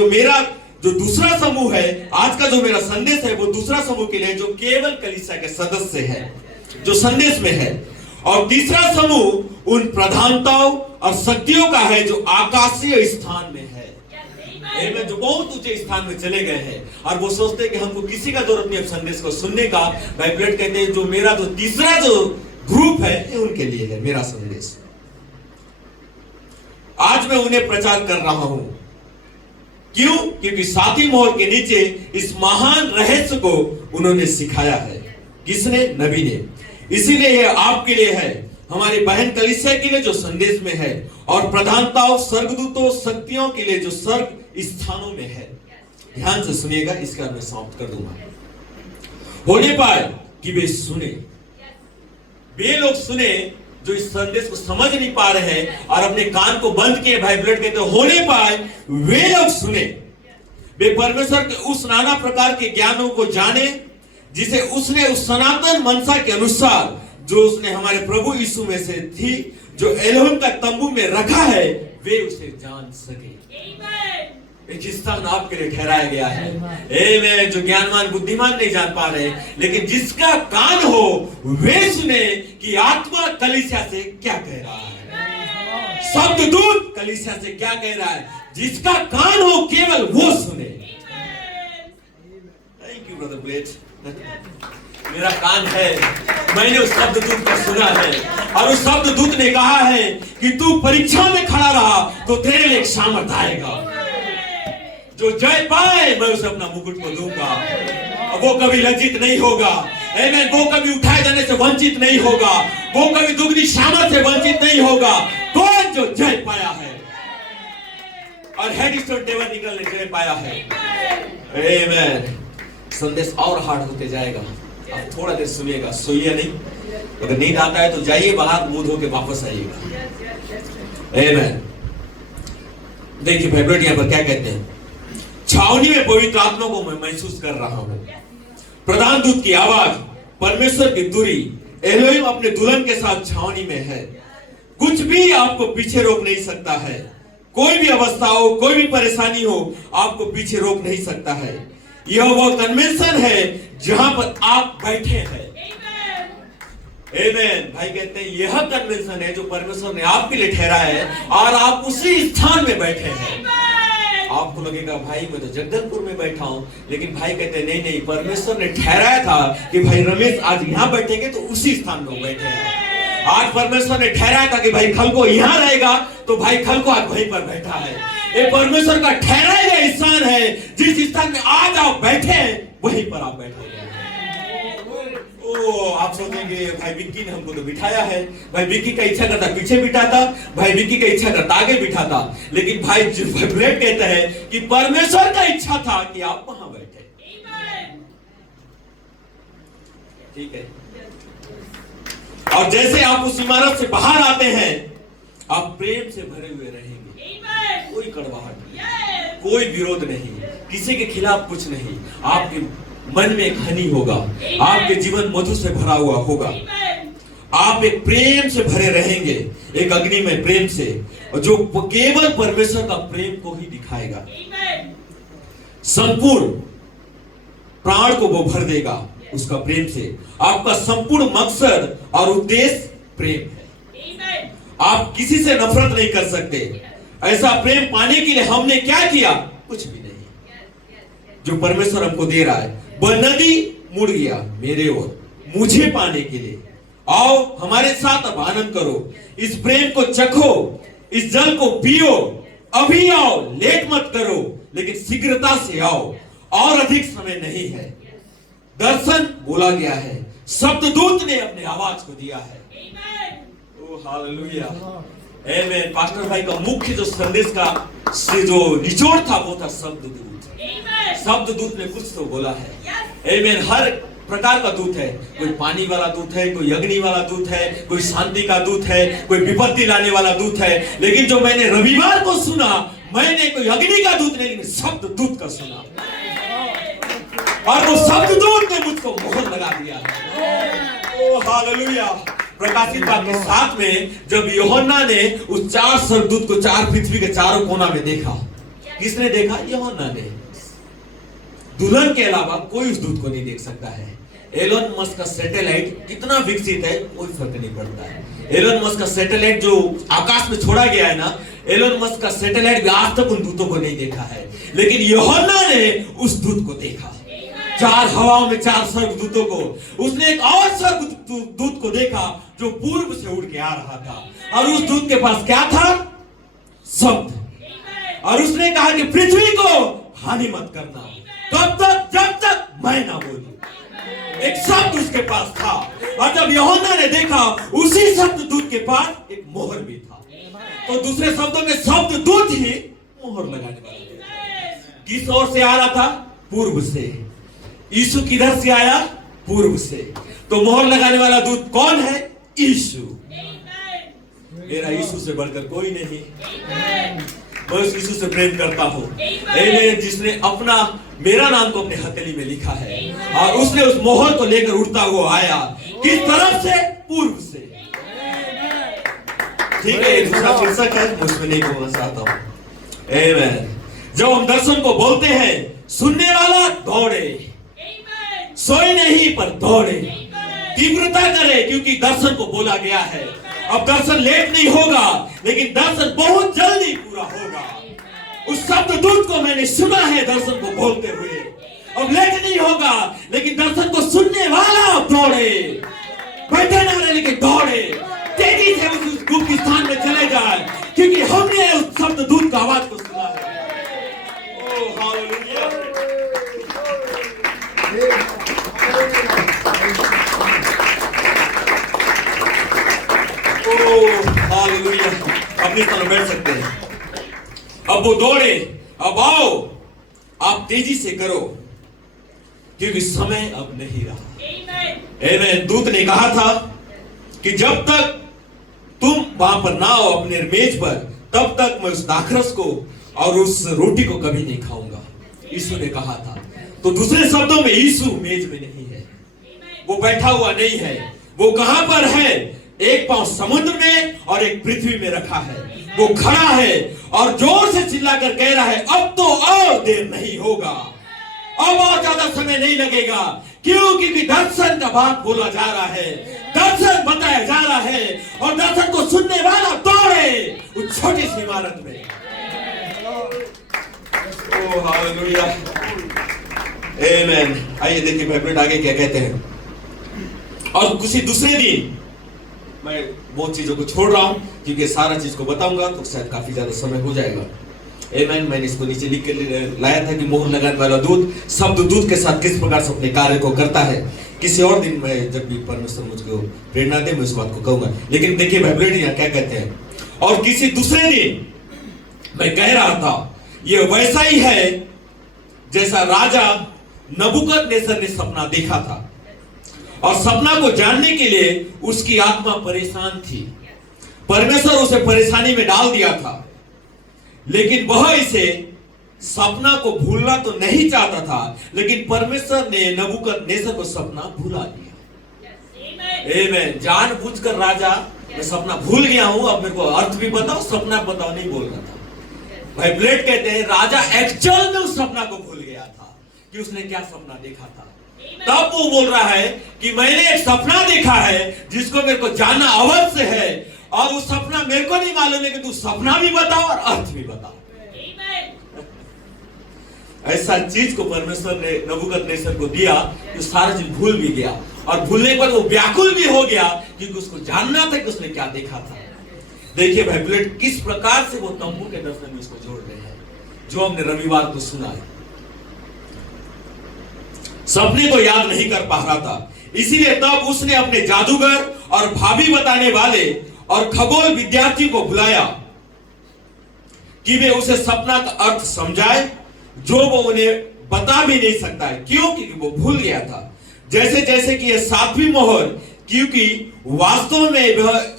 जो दूसरा समूह है, आज का जो मेरा संदेश है वो दूसरा समूह के लिए जो केवल कलीसिया के सदस्य है, जो संदेश में है। और तीसरा समूह उन प्रधानताओं और शक्तियों का है जो आकाशीय स्थान में है, आमेन, जो बहुत ऊंचे स्थान में चले गए हैं और वो सोचते हैं कि हमको किसी का जरूरत नहीं है संदेश को सुनने का। भाई ब्लेड कहते हैं जो मेरा जो तीसरा जो ग्रुप है ये उनके लिए है मेरा संदेश। आज मैं उन्हें प्रचार कर रहा हूं। क्यों? क्योंकि 7वीं मोहर के नीचे इस महान रहस्य को उन्होंने सिखाया है। किसने? नबी ने। इसीलिए यह आपके लिए है, हमारी बहन कलीसिया के लिए जो संदेश में है, और प्रधानताओं, स्वर्गदूतों, शक्तियों के लिए जो स्वर्ग स्थानों में है। ध्यान से सुनिएगा, इसका मैं समाप्त कर दूंगा। होने पाए कि वे सुने, वे लोग सुने जो इस संदेश को समझ नहीं पा रहे हैं और अपने कान को बंद किए। भाई ब्लेड कहते हैं होने पाए वे लोग सुने, वे परमेश्वर के उस नाना प्रकार के ज्ञानों को जाने जिसे उसने उस सनातन मनसा के अनुसार जो उसने हमारे प्रभु यीशु में से थी, जो एलोहिम का तंबू में रखा है, वे उसे जान सके। एक स्थान आपके लिए ठहराया गया है। आमेन। जो ज्ञानवान बुद्धिमान नहीं जान पा रहे, लेकिन जिसका कान हो वे सुने कि आत्मा कलीसिया से क्या कह रहा है, शब्ददूत कलीसिया से क्या कह रहा है। जिसका कान हो केवल वो सुने। Thank you brother blade. मेरा कान है, मैंने उस शब्ददूत को सुना है और उस शब्ददूत ने कहा है कि तू परीक्षा में खड़ा रहा तो तेरे लिए एक सामर्थ आएगा। जो जय पाए मैं उसे अपना मुकुट को दूंगा, वो कभी लज्जित नहीं होगा। आमेन। वो कभी उठाए जाने से वंचित नहीं होगा, वो कभी दुगनी सामर्थ से वंचित नहीं होगा। कोई शैतान जो जय पाया है और हेडस्टोन डेवन ईगल ने जय पाया है। आमेन। संदेश और हार्ड होते जाएगा, आप थोड़ा देर सुनिएगा, सोइए नहीं। अगर नींद आता है तो जाइए बाहर, मुंह धो के वापस आइएगा। आमेन। देखिए फेवरेट यहाँ पर क्या कहते हैं, छावनी में पवित्र आत्मा को मैं महसूस कर रहा हूं। प्रधान दूत की आवाज, परमेश्वर की दूरी, एलोहिम अपने दुल्हन के साथ छावनी में है। कुछ भी आपको पीछे रोक नहीं सकता है। कोई भी अवस्था हो, कोई भी परेशानी हो, आपको पीछे रोक नहीं सकता है। यह वो कन्वेंशन है जहां पर आप बैठे हैं। आमेन। भाई कहते हैं यह कन्वेंशन है जो परमेश्वर ने आपके लिए ठहराया है और आप उसी स्थान में बैठे हैं। आपको लगेगा भाई मैं तो जगदलपुर में बैठा हूं, लेकिन भाई कहते हैं नहीं नहीं, परमेश्वर ने ठहराया था कि भाई रमेश आज यहां बैठेंगे तो उसी स्थान में बैठे हैं। आज परमेश्वर ने ठहराया था कि भाई कल को यहां रहेगा तो भाई कल को आज वहीं पर बैठा है। ये परमेश्वर का ठहराया गया स्थान है। जिस स्थान में आज आप बैठे हैं वहीं पर आप बैठे हैं। ओ आप सोचेंगे भाई विक्की ने हमको तो बिठाया है, भाई विक्की का इच्छा करता पीछे बिठाता, भाई विक्की का इच्छा करता आगे बिठाता, लेकिन भाई ब्रेड कहता है कि परमेश्वर का इच्छा था कि आप वहां बैठे। ठीक है। और जैसे आप उस इमारत से बाहर आते हैं, आप प्रेम से भरे हुए रहेंगे। कोई कड़वाहट नहीं, कोई विरोध नहीं, किसी के खिलाफ कुछ नहीं। आपके मन में एक हनी होगा, आपके जीवन मधु से भरा हुआ होगा। आप एक प्रेम से भरे रहेंगे, एक अग्नि में प्रेम से, जो केवल परमेश्वर का प्रेम को ही दिखाएगा। संपूर्ण प्राण को वो भर देगा उसका प्रेम से। आपका संपूर्ण मकसद और उद्देश्य प्रेम है। आप किसी से नफरत नहीं कर सकते। ऐसा प्रेम पाने के लिए हमने क्या किया? कुछ भी नहीं। जो परमेश्वर हमको दे रहा है, वह नदी मुड़ गया मेरे ओर, मुझे पाने के लिए। आओ हमारे साथ अब आनंद करो, इस प्रेम को चखो, इस जल को पियो। अभी आओ, लेट मत करो, लेकिन शीघ्रता से आओ, और अधिक समय नहीं है। दर्शन बोला गया है, शब्ददूत ने अपने आवाज को दिया है। ओ हालेलुया, आमेन। पास्टर भाई का मुख्य जो संदेश का से जो निचोड़ था वो था शब्ददूत। शब्ददूत ने कुछ तो बोला है। आमेन। हर प्रकार का दूत है, कोई पानी वाला दूत है, कोई अग्नि वाला दूत है, कोई शांति का दूत है, कोई विपत्ति लाने वाला दूत है। लेकिन जो मैंने रविवार को सुना, मैंने कोई अग्नि का दूत नहीं, लेकिन शब्ददूत का सुना, और वो शब्ददूत ने मुझको मोहर लगा दिया। ओ हालेलुया। प्रकाशित वाक्य 7 में जब यूहन्ना ने उस 4 स्वर्गदूत को 4 पृथ्वी के चारों कोना में देखा, किसने देखा? यूहन्ना ने। दुल्हन के अलावा कोई उस दूत को नहीं देख सकता है। एलोन मस्क का सैटेलाइट कितना विकसित है, कोई फर्क नहीं पड़ता है। एलोन मस्क का सैटेलाइट जो आकाश में छोड़ा गया है ना, एलोन मस्क का सैटेलाइट भी आज तक उन दूतों को नहीं देखा है, लेकिन यूहन्ना ने उस दूत को देखा। 4 हवाओं में 4 स्वर्गदूतों को। उसने एक और स्वर्गदूत को देखा जो पूर्व से उड़ के आ रहा था, और उस दूत के पास क्या था? शब्द। और उसने कहा कि पृथ्वी को हानि मत करना तब तक जब तक मैं ना बोलूं। एक शब्द उसके पास था, और जब यूहन्ना ने देखा, उसी शब्ददूत के पास एक मोहर भी था। तो दूसरे शब्दों में शब्ददूत ही मोहर लगाने वाला था। किस ओर से आ रहा था? पूर्व से। यीशु किधर से आया? पूर्व से। तो मोहर लगाने वाला दूत कौन है? यीशु। मेरा यीशु से बढ़कर कोई नहीं। मैं उस यीशु से प्रेम करता हूँ, जिसने अपना मेरा नाम को अपने हथेली में लिखा है, और उसने उस मोहर को लेकर उड़ता हुआ आया। किस तरफ से? पूर्व से। ठीक है, दूसरा शीर्षक है, मैं उसमें नहीं बोलना चाहता हूँ। आमेन। जब हम दर्शन को बोलते हैं, सुनने वाला दौड़े, सोए नहीं पर दौड़े, तीव्रता करे, क्योंकि दर्शन को बोला गया है। अब दर्शन लेट नहीं होगा, लेकिन दर्शन बहुत जल्दी पूरा होगा। उस शब्ददूत को मैंने सुना है दर्शन को बोलते हुए। अब लेट नहीं होगा, लेकिन दर्शन को सुनने वाला दौड़े, बैठे ना रहे लेकिन दौड़े, तेजी से उस गुप्त स्थान में चले जाए, क्योंकि हमने उस शब्ददूत का आवाज को सुना है। ओ हालेलुया। अपने स्थान पर बैठ सकते हैं। अब वो दौड़े, अब आओ, आप तेजी से करो, क्योंकि समय अब नहीं रहा। आमीन। दूत ने कहा था कि जब तक तुम वहां पर ना हो अपने मेज पर, तब तक मैं उस दाखरस को और उस रोटी को कभी नहीं खाऊंगा, यीशु ने कहा था। तो दूसरे शब्दों में यीशु मेज में नहीं है, वो बैठा हुआ नहीं है। वो कहां पर है? एक पांव समुद्र में और एक पृथ्वी में रखा है। वो खड़ा है और जोर से चिल्लाकर कह रहा है, अब तो और देर नहीं होगा, अब और ज्यादा समय नहीं लगेगा, क्योंकि दर्शन का बात बोला जा रहा है, दर्शन बताया जा रहा है, और दर्शन को सुनने वाला दौड़े उस छोटी सी इमारत में। ओह हालेलुया, आमीन। आइए देखिए बाइबल आगे क्या कहते हैं। और किसी दूसरे दिन, मैं बहुत चीजों को छोड़ रहा हूं क्योंकि सारा चीज को बताऊंगा तो शायद काफी ज्यादा समय हो जाएगा। आमीन। मैंने इसको नीचे लिख के लाया था कि मोहर लगाने वाला दूत शब्द दूत के साथ किस प्रकार से अपने कार्य को करता है। किसी और दिन मैं जब भी परमेश्वर मुझको प्रेरणा दे मैं इस बात को कहूंगा। लेकिन देखिए बाइबल यहाँ क्या कहते हैं। और किसी दूसरे दिन मैं कह रहा था, ये वैसा ही है जैसा राजा नबूकदनेस्सर ने सपना देखा था, और सपना को जानने के लिए उसकी आत्मा परेशान थी। परमेश्वर उसे परेशानी में डाल दिया था, लेकिन वह इसे सपना को भूलना तो नहीं चाहता था, लेकिन परमेश्वर ने नबूकदनेस्सर को सपना भुला दिया। आमीन। जानबूझकर राजा, मैं सपना भूल गया हूं, अब मेरे को अर्थ भी बताओ, सपना बताओ नहीं बोल रहा था। भाई ब्लेड कहते हैं राजा एक्चुअल में उस सपना को भूल गया था कि उसने क्या सपना देखा था। तब वो बोल रहा है कि मैंने एक सपना देखा है जिसको मेरे को जानना अवश्य है, और उस सपना मेरे को नहीं मालूम है कि तू सपना भी बताओ और अर्थ भी बताओ। ऐसा चीज को परमेश्वर ने नबूकदनेस्सर को दिया कि सारा चीज भूल भी गया, और भूलने के बाद वो व्याकुल भी हो गया क्योंकि उसको जानना था कि उसने क्या देखा था। देखिए भाई बुलेट किस प्रकार से वो तंबू के दर्शन में उसको जोड़ रहे हैं, जो हमने रविवार को सुना है। सपने को याद नहीं कर पा रहा था, इसीलिए तब उसने अपने जादूगर और भाभी बताने वाले और खगोल विद्यार्थी को बुलाया कि वे उसे सपना का अर्थ समझाए, जो वो उन्हें बता भी नहीं सकता है, क्योंकि वो भूल गया था। जैसे जैसे कि यह 7वीं मोहर, क्योंकि वास्तव में वह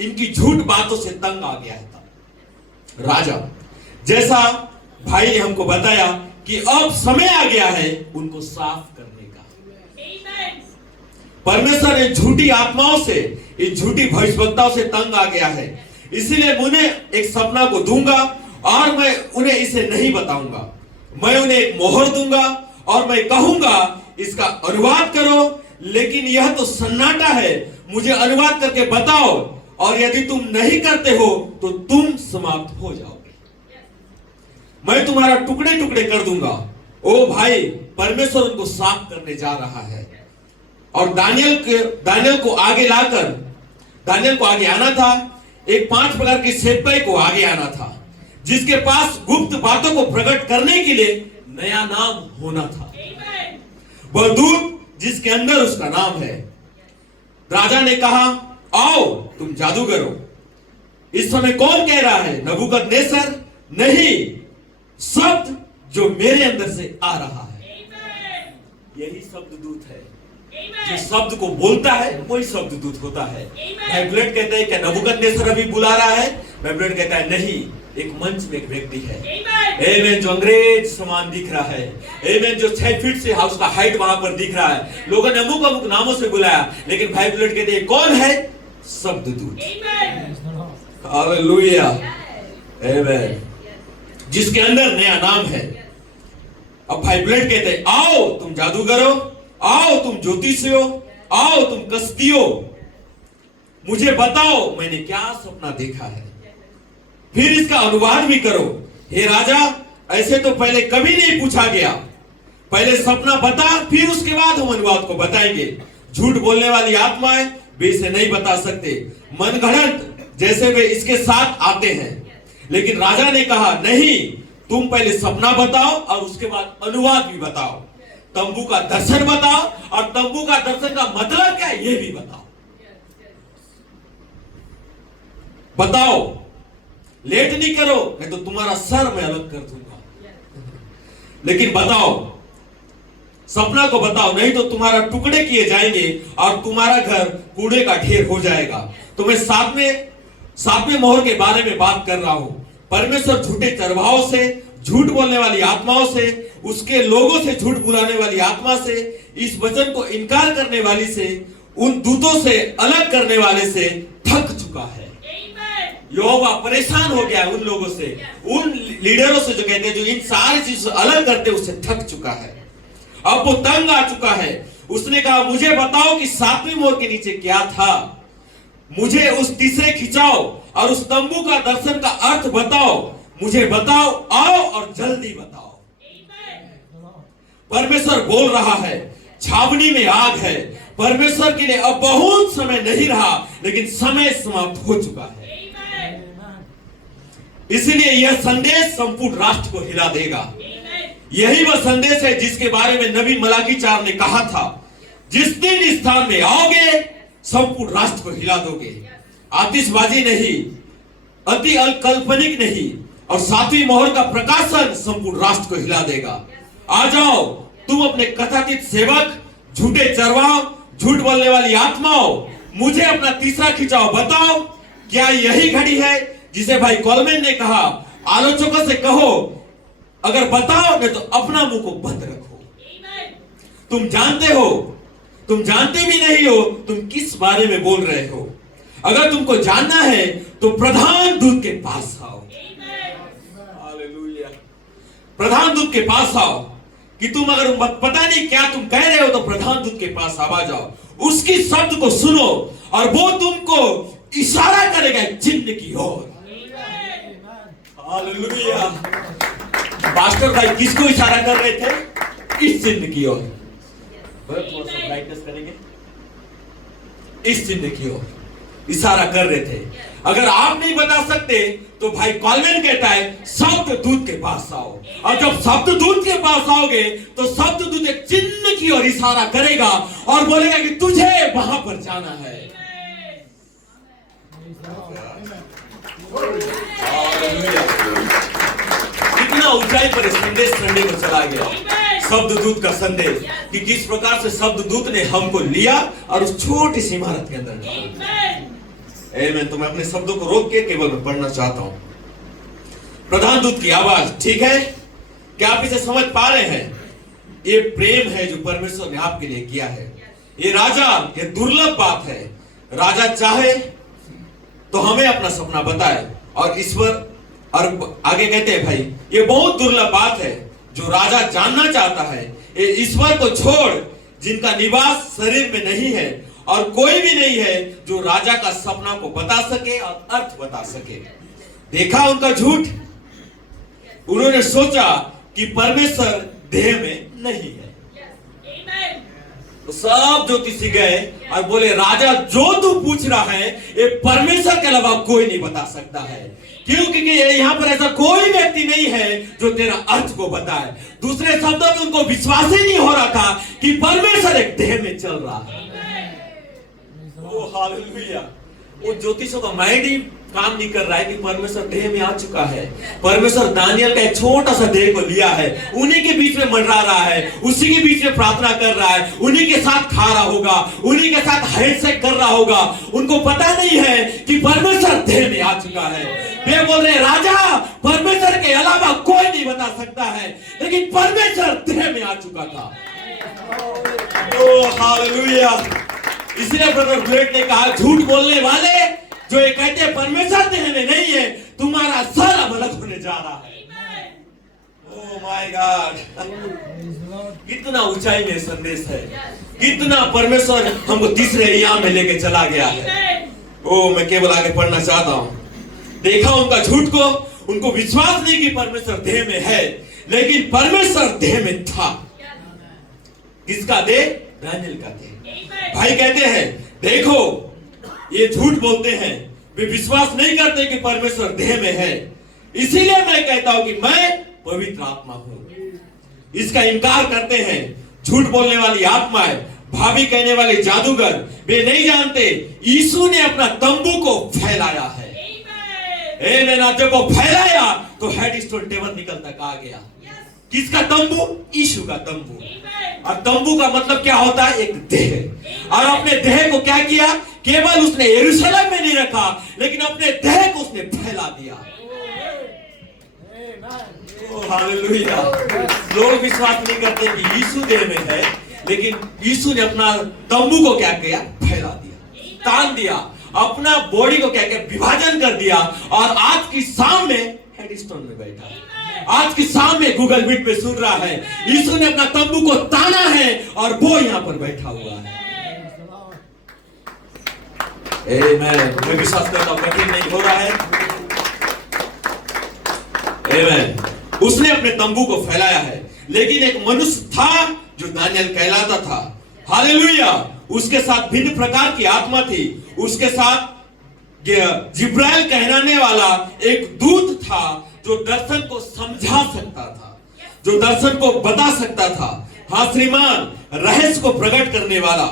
इनकी झूठ बातों से तंग आ गया था। राजा जैसा भाई ने हमको बताया कि अब समय आ गया है उनको साफ करने का। परमेश्वर इन झूठी आत्माओं से, इन झूठी भविष्यवक्ताओं से तंग आ गया है, इसलिए उन्हें एक सपना को दूंगा और मैं उन्हें इसे नहीं बताऊंगा। मैं उन्हें एक मोहर दूंगा और मैं कहूंगा इसका अनुवाद करो, लेकिन यह तो सन्नाटा है, मुझे अनुवाद करके बताओ, और यदि तुम नहीं करते हो तो तुम समाप्त हो जाओगे। मैं तुम्हारा टुकड़े टुकड़े कर दूंगा। ओ भाई, परमेश्वर उनको साफ करने जा रहा है। और दानियल को आगे लाकर, दानियल को आगे आना था, एक 5 प्रकार की सेवकाई को आगे आना था, जिसके पास गुप्त बातों को प्रकट करने के लिए नया नाम होना था। वह दूत जिसके अंदर उसका नाम है। राजा ने कहा, आओ तुम जादूगर हो। इस समय कौन कह रहा है? नबूकदनेस्सर? नहीं, शब्द जो मेरे अंदर से आ रहा है, यही शब्द दूत है। जो शब्द को बोलता है वही शब्द दूत होता है। बाइबल कहता है कि नबूकदनेस्सर अभी बुला रहा है, बाइबल कहता है नहीं, एक मंच में एक व्यक्ति है, आमीन, जो अंग्रेज समान दिख रहा है, आमीन, जो 6 फीट से उसका हाइट वहां पर दिख रहा है। लोगों ने अमुक अमुक नामों से बुलाया, लेकिन बाइबल कहते हैं कौन है? शब्द दूत। हालेलुया, आमीन, जिसके अंदर नया नाम है। अब बाइबल कहते हैं, आओ तुम जादूगर हो, आओ तुम ज्योतिषी हो, आओ तुम कसदियो, मुझे बताओ मैंने क्या सपना देखा है, फिर इसका अनुवाद भी करो। हे राजा, ऐसे तो पहले कभी नहीं पूछा गया। पहले सपना बता, फिर उसके बाद हम अनुवाद को बताएंगे। झूठ बोलने वाली आत्माएं वे इसे नहीं बता सकते, मनगढ़ंत जैसे वे इसके साथ आते हैं। लेकिन राजा ने कहा, नहीं, तुम पहले सपना बताओ और उसके बाद अनुवाद भी बताओ। तंबू का दर्शन बताओ, और तंबू का दर्शन का मतलब क्या है ये भी बताओ। बताओ लेट नहीं करो, नहीं तो तुम्हारा सर मैं अलग कर दूंगा। लेकिन बताओ, सपना को बताओ, नहीं तो तुम्हारा टुकड़े किए जाएंगे और तुम्हारा घर कूड़े का ढेर हो जाएगा। तो मैं सातवें मोहर के बारे में बात कर रहा हूं। परमेश्वर झूठे चरवाहों से, झूठ बोलने वाली आत्माओं से, उसके लोगों से, झूठ बुलाने वाली आत्मा से, इस वचन को इनकार करने वाली से, उन दूतों से अलग करने वाले से थक चुका है। यहोवा परेशान हो गया उन लोगों से, उन लीडरों से जो कहते हैं जो इन सारी चीजों से अलग करते, उससे थक चुका है। अब वो तंग आ चुका है। उसने कहा, मुझे बताओ कि सातवीं मोहर के नीचे क्या था, मुझे उस तीसरे खिंचाओ और उस तंबू का दर्शन का अर्थ बताओ, मुझे बताओ, आओ और जल्दी बताओ। परमेश्वर बोल रहा है, छावनी में आग है। परमेश्वर के लिए अब बहुत समय नहीं रहा, लेकिन समय समाप्त हो चुका है। इसलिए यह संदेश संपूर्ण राष्ट्र को हिला देगा। यही वह संदेश है जिसके बारे में नबी मलाकी 4 ने कहा था, जिस दिन इस स्थान में आओगे संपूर्ण राष्ट्र को हिला दोगे। आतिशबाजी नहीं, अति अल्पनिक नहीं, और सातवीं मोहर का प्रकाशन संपूर्ण राष्ट्र को हिला देगा। आ जाओ तुम अपने कथातीत सेवक, झूठे चरवाह, झूठ बोलने वाली आत्माओं, मुझे अपना तीसरा खिंचाव बताओ। क्या यही घड़ी है जिसे भाई कॉलमैन ने कहा, आलोचकों से कहो अगर बताओगे तो अपना मुंह को बंद रखो। तुम जानते हो, तुम जानते भी नहीं हो तुम किस बारे में बोल रहे हो। अगर तुमको जानना है तो प्रधान दूत के पास आओ। हालेलुया। प्रधान दूत के पास आओ कि तुम अगर पता नहीं क्या तुम कह रहे हो तो प्रधान दूत के पास आ जाओ, उसकी शब्द को सुनो और वो तुमको इशारा करेगा चिन्ह की ओर। हालेलुया। पास्टर भाई किसको इशारा कर रहे थे? इस चिन्ह की ओर। करेंगे, इस चिन्ह की ओर इशारा कर रहे थे। अगर आप नहीं बता सकते तो भाई कॉलमैन कहता है शब्द दूत के पास आओ, और जब शब्द दूत के पास आओगे तो शब्द दूत एक चिन्ह की ओर इशारा करेगा और बोलेगा कि तुझे वहां पर जाना है। कितना ऊंचाई पर संदेश संडे को चला गया, शब्द दूत का संदेश, कि किस प्रकार से शब्द दूत ने हमको लिया और उस छोटी सी इमारत के अंदर आमेन। तो मैं अपने शब्दों को रोक के केवल मैं पढ़ना चाहता हूं। प्रधान दूत की आवाज, ठीक है? क्या आप इसे समझ पा रहे हैं? ये प्रेम है जो परमेश्वर ने आपके लिए किया है। ये राजा, ये दुर्लभ बात है। राजा चाहे तो हमें अपना सपना बताए, और ईश्वर, और आगे कहते हैं भाई ये बहुत दुर्लभ बात है जो राजा जानना चाहता है। ये ईश्वर को छोड़ जिनका निवास शरीर में नहीं है, और कोई भी नहीं है जो राजा का सपना को बता सके और अर्थ बता सके। देखा उनका झूठ। उन्होंने सोचा कि परमेश्वर देह में नहीं है। तो सब ज्योतिषी गए और बोले, राजा जो तू पूछ रहा है ये परमेश्वर के अलावा कोई नहीं बता सकता है। क्यों? क्योंकि यहाँ पर ऐसा कोई व्यक्ति नहीं है जो तेरा अर्थ को बताए। दूसरे शब्दों में उनको विश्वास ही नहीं हो रहा था कि परमेश्वर एक देह में चल रहा है। ओ हालेलुया। वो ज्योतिषों का माइंड ही काम नहीं कर रहा है कि परमेश्वर देह में आ चुका है। परमेश्वर दानियल का एक छोटा सा देह को लिया है, उन्हीं के बीच में मंडरा रहा है, उसी के बीच में प्रार्थना कर रहा है, उन्हीं के साथ खा रहा होगा, उन्हीं के साथ हैंडशेक कर रहा होगा। उनको पता नहीं है कि परमेश्वर देह में आ चुका है। वे बोल रहे, राजा परमेश्वर के अलावा कोई नहीं बता सकता है, लेकिन परमेश्वर देह में आ चुका था। ओ हालेलुया। इसलिए ब्रदर ब्लेड ने कहा, झूठ बोलने वाले जो ये कहते हैं परमेश्वर देह में नहीं है, तुम्हारा सर अब अलग होने जा रहा है। Oh my God. कितना ऊंचाई में संदेश है, कितना परमेश्वर हमको तीसरे इयाम में लेके चला गया है। ओ मैं केवल आगे पढ़ना चाहता हूं। देखा उनका झूठ को, उनको विश्वास नहीं कि परमेश्वर देह में है, लेकिन परमेश्वर देह में था। किसका देह? दानियल का देह। भाई कहते हैं, देखो ये झूठ बोलते हैं, वे विश्वास नहीं करते कि परमेश्वर देह में है। इसीलिए मैं कहता हूं कि मैं पवित्र आत्मा हूं। इसका इनकार करते हैं झूठ बोलने वाली आत्माएं, भाभी कहने वाले जादूगर। वे नहीं जानते यीशु ने अपना तंबू को फैलाया है। आमेन। जब वो फैलाया तो हेडस्टोन टेबल निकल तक आ गया। किसका तंबू? यीशु का तंबू। और तंबू का मतलब क्या होता है? एक देह। और अपने देह को क्या किया? केवल उसने यरूशलेम में नहीं रखा, लेकिन अपने देह को उसने फैला दिया। हालेलुया। लोग विश्वास नहीं करते कि यीशु देह में है, लेकिन यीशु ने अपना तंबू को क्या किया? फैला दिया, तान दिया, अपना बॉडी को क्या किया? विभाजन कर दिया। और आज की शाम में हेडस्टोन में बैठा है, आज की शाम में गूगल मीट पे सुन रहा है। यीशु ने अपना तंबू को ताना है और वो यहां पर बैठा हुआ है। मैं विश्वास करता हूं कठिन नहीं हो रहा है। उसने अपने तंबू को फैलाया है, लेकिन एक मनुष्य था जो दानियल कहलाता था। हालेलुया। उसके साथ भिन्न प्रकार की आत्मा थी। उसके साथ जिब्राइल कहलाने वाला एक दूत था जो दर्शन को समझा सकता था, जो दर्शन को बता सकता था। हाँ श्रीमान, रहस्य को प्रकट करने वाला।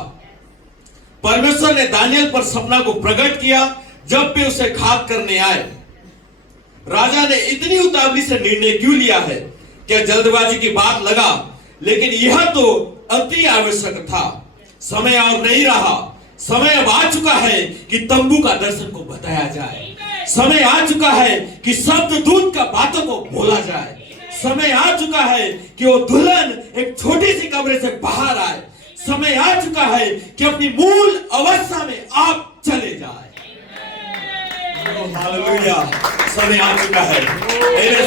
परमेश्वर ने दानियल पर सपना को प्रकट किया। जब भी उसे घात करने आए, राजा ने इतनी उतावली से निर्णय क्यों लिया है? क्या जल्दबाजी की बात लगा? लेकिन यह तो अति आवश्यक था। समय और नहीं रहा। समय अब आ चुका है कि तंबू का दर्शन को बताया जाए। समय आ चुका है कि शब्द दूत का बातों को बोला जाए। समय आ चुका है कि वो दुल्हन एक छोटी सी कमरे से बाहर आए। समय आ चुका है कि अपनी मूल अवस्था में आप चले जाए। हालेलुया। समय आ चुका है।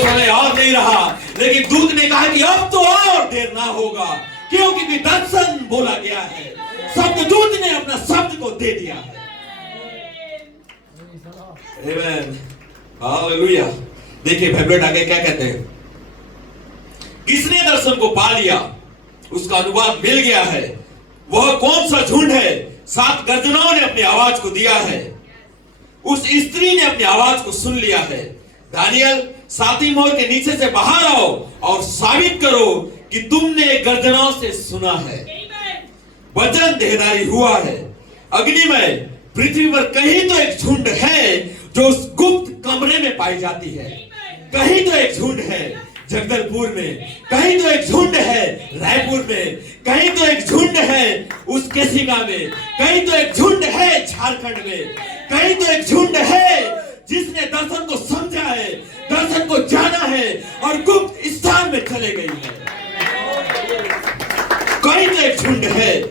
समय और नहीं रहा। लेकिन दूत ने कहा कि अब तो और देर ना होगा, क्योंकि दर्शन बोला गया है। शब्द दूत ने अपना शब्द को दे दिया है। आमेन। हालेलुया। देखिए भेबलेट आगे क्या कहते हैं? किसने दर्शन को पा लिया? उसका अनुवाद मिल गया है। वह कौन सा झुंड है? 7 गर्जनाओं ने अपनी आवाज को दिया है। उस स्त्री ने अपनी आवाज को सुन लिया है। दानियल, 7वीं मोहर के नीचे से बाहर आओ और साबित करो कि तुमने गर्जनाओं से सुना है। वचन देहधारी हुआ है। अग्निमय पृथ्वी पर कहीं तो एक झुंड है जो उस गुप्त कमरे में पाई जाती है। कहीं तो एक झुंड है जगदलपुर में, कहीं तो एक झुंड है रायपुर में, कहीं तो एक झुंड है उस केसिंगा में, कहीं तो एक झुंड है झारखंड में, कहीं तो एक झुंड है जिसने दर्शन को समझा है, दर्शन को जाना है और गुप्त स्थान में चले गई है। कहीं तो एक झुंड है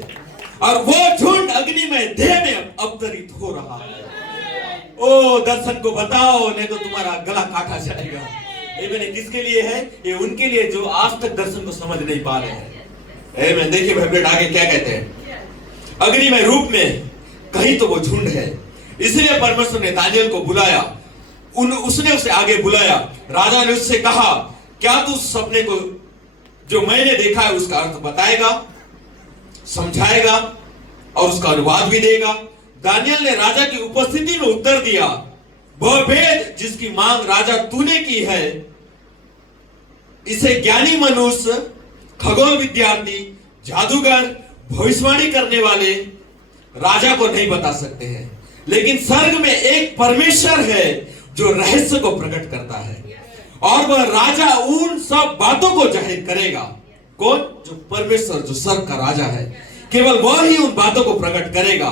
और वो झुंड अग्नि में देह में अवतरित हो रहा है। ओ दर्शन को बताओ, नहीं तो तुम्हारा गला काटा जाएगा। ये मैंने किसके लिए है? ये उनके लिए जो आज तक दर्शन को समझ नहीं पा रहे हैं। मैं देखिए भेबलेट आगे क्या कहते हैं? अग्नि में रूप में कहीं तो वो झुंड है। इसलिए परमेश्वर ने दानियल को बुलाया। उसने उसे आगे बुलाया। राजा ने उससे कहा, क्या तू सपने को जो मैंने देखा है उसका अर्थ बताएगा, समझाएगा और उसका अनुवाद भी देगा? दानियल ने राजा की उपस्थिति में उत्तर दिया, वह भेद जिसकी मांग राजा तूने की है, इसे ज्ञानी मनुष्य, खगोल विद्यार्थी, जादूगर, भविष्यवाणी करने वाले राजा को नहीं बता सकते हैं। लेकिन स्वर्ग में एक परमेश्वर है जो रहस्य को प्रकट करता है और वह राजा उन सब बातों को जाहिर करेगा। कौन? जो परमेश्वर, जो स्वर्ग का राजा है। केवल वह ही उन बातों को प्रकट करेगा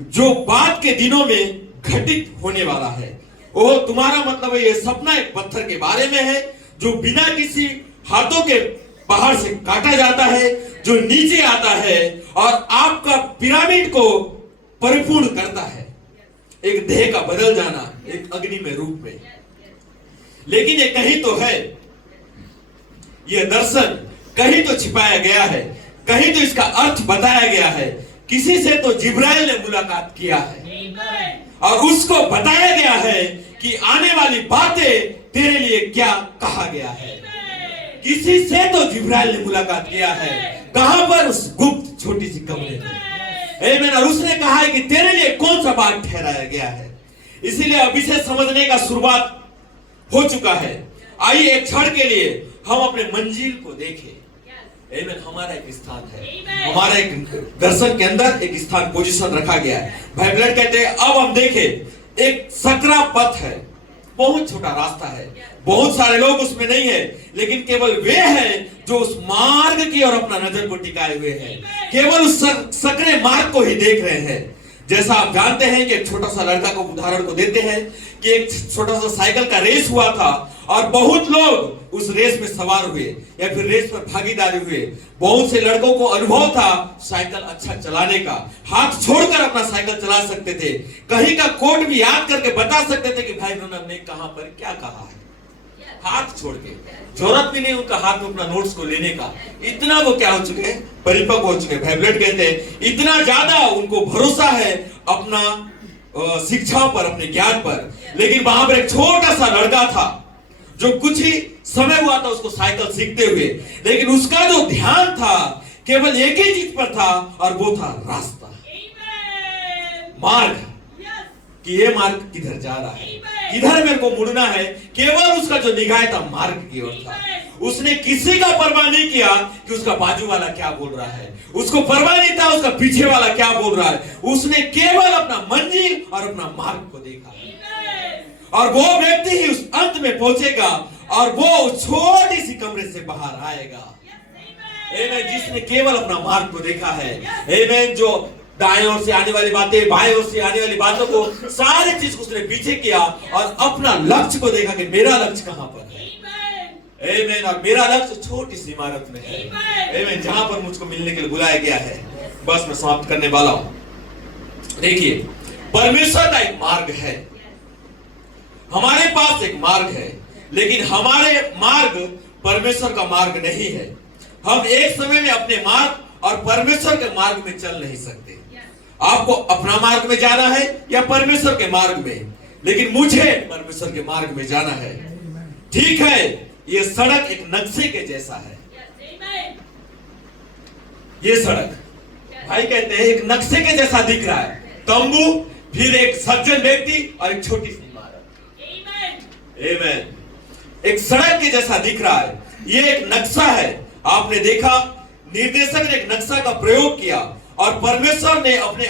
जो बाद के दिनों में घटित होने वाला है। ओह, तुम्हारा मतलब है ये सपना एक पत्थर के बारे में है जो बिना किसी हाथों के पहाड़ से काटा जाता है, जो नीचे आता है और आपका पिरामिड को परिपूर्ण करता है। एक देह का बदल जाना, एक अग्नि में रूप में। लेकिन ये कहीं तो है, यह दर्शन कहीं तो छिपाया गया है, कहीं तो इसका अर्थ बताया गया है। किसी से तो जिब्राइल ने मुलाकात किया है और उसको बताया गया है कि आने वाली बातें तेरे लिए क्या कहा गया है। किसी से तो जिब्राइल ने मुलाकात किया है। कहां पर? उस गुप्त छोटी सी कमरे में। और उसने कहा है कि तेरे लिए कौन सा बात ठहराया गया है। इसीलिए अब इसे समझने का शुरुआत हो चुका है। आइए एक क्षण के लिए हम अपने मंजिल को देखें। हमारा एक स्थान है, हमारा एक दर्शन के अंदर एक स्थान, पोजीशन रखा गया है। भाई ब्लड कहते हैं अब हम देखें, एक सकरा पथ है, बहुत छोटा रास्ता है, बहुत सारे लोग उसमें नहीं है, लेकिन केवल वे हैं जो उस मार्ग की ओर अपना नजर को टिकाए हुए हैं, केवल उस सकरे मार्ग को ही देख रहे हैं। जैसा आप जानते हैं कि एक छोटा सा लड़का को उदाहरण को देते हैं कि एक छोटा सा साइकिल का रेस हुआ था और बहुत लोग उस रेस में सवार हुए या फिर रेस पर भागीदारी हुए। बहुत से लड़कों को अनुभव था साइकिल अच्छा चलाने का, हाथ छोड़कर अपना साइकिल चला सकते थे, कहीं का कोड भी याद करके बता सकते थे कि भाई उन्होंने कहां पर क्या कहा है, हाथ छोड़ के। जरूरत भी नहीं उनका हाथ में अपना नोट्स को लेने का, इतना वो क्या हो चुके हैं, परिपक्व हो चुके हैं। हैवलेट कहते हैं इतना ज्यादा उनको भरोसा है अपना शिक्षाओं पर, अपने ज्ञान पर। लेकिन वहां पर एक छोटा सा लड़का था जो कुछ ही समय हुआ था उसको साइकिल सीखते हुए, लेकिन उसका जो ध्यान था केवल एक ही चीज पर था और वो था रास्ता, मार्ग, कि ये मार्ग किधर जा रहा है, किधर मेरे को मुड़ना है। केवल उसका जो निगाह था मार्ग की ओर था। उसने किसी का परवाह नहीं किया कि उसका बाजू वाला क्या बोल रहा है, उसको परवाह नहीं था उसका पीछे वाला क्या बोल रहा है। उसने केवल अपना मंजिल और अपना मार्ग को देखा, और वो व्यक्ति ही उस अंत में पहुंचेगा और वो उस छोटी सी कमरे से बाहर आएगा। आमीन, जिसने केवल अपना मार्ग को देखा है। आमीन, जो दाएं ओर से आने वाली बातें, बाएं ओर से आने वाली बातों को, सारी चीज को उसने पीछे किया और अपना लक्ष्य को देखा कि मेरा लक्ष्य कहां पर है। आमीन, और मेरा लक्ष्य छोटी सी इमारत में है, आमीन, जहां पर मुझको मिलने के लिए बुलाया गया है। बस मैं समाप्त करने वाला हूं। देखिए, परमेश्वर का एक मार्ग है, हमारे पास एक मार्ग है, लेकिन हमारे मार्ग परमेश्वर का मार्ग नहीं है। हम एक समय में अपने मार्ग और परमेश्वर के मार्ग में चल नहीं सकते। आपको अपना मार्ग में जाना है या परमेश्वर के मार्ग में, लेकिन मुझे परमेश्वर के मार्ग में जाना है। ठीक है, ये सड़क एक नक्शे के जैसा है। ये सड़क भाई कहते हैं एक नक्शे के जैसा दिख रहा है, तंबू, फिर एक सज्जन व्यक्ति और एक छोटी सी इमारत। आमीन, एक सड़क के जैसा दिख रहा है। ये एक नक्शा है। आपने देखा निर्देशक ने एक नक्शा का प्रयोग किया और परमेश्वर ने अपने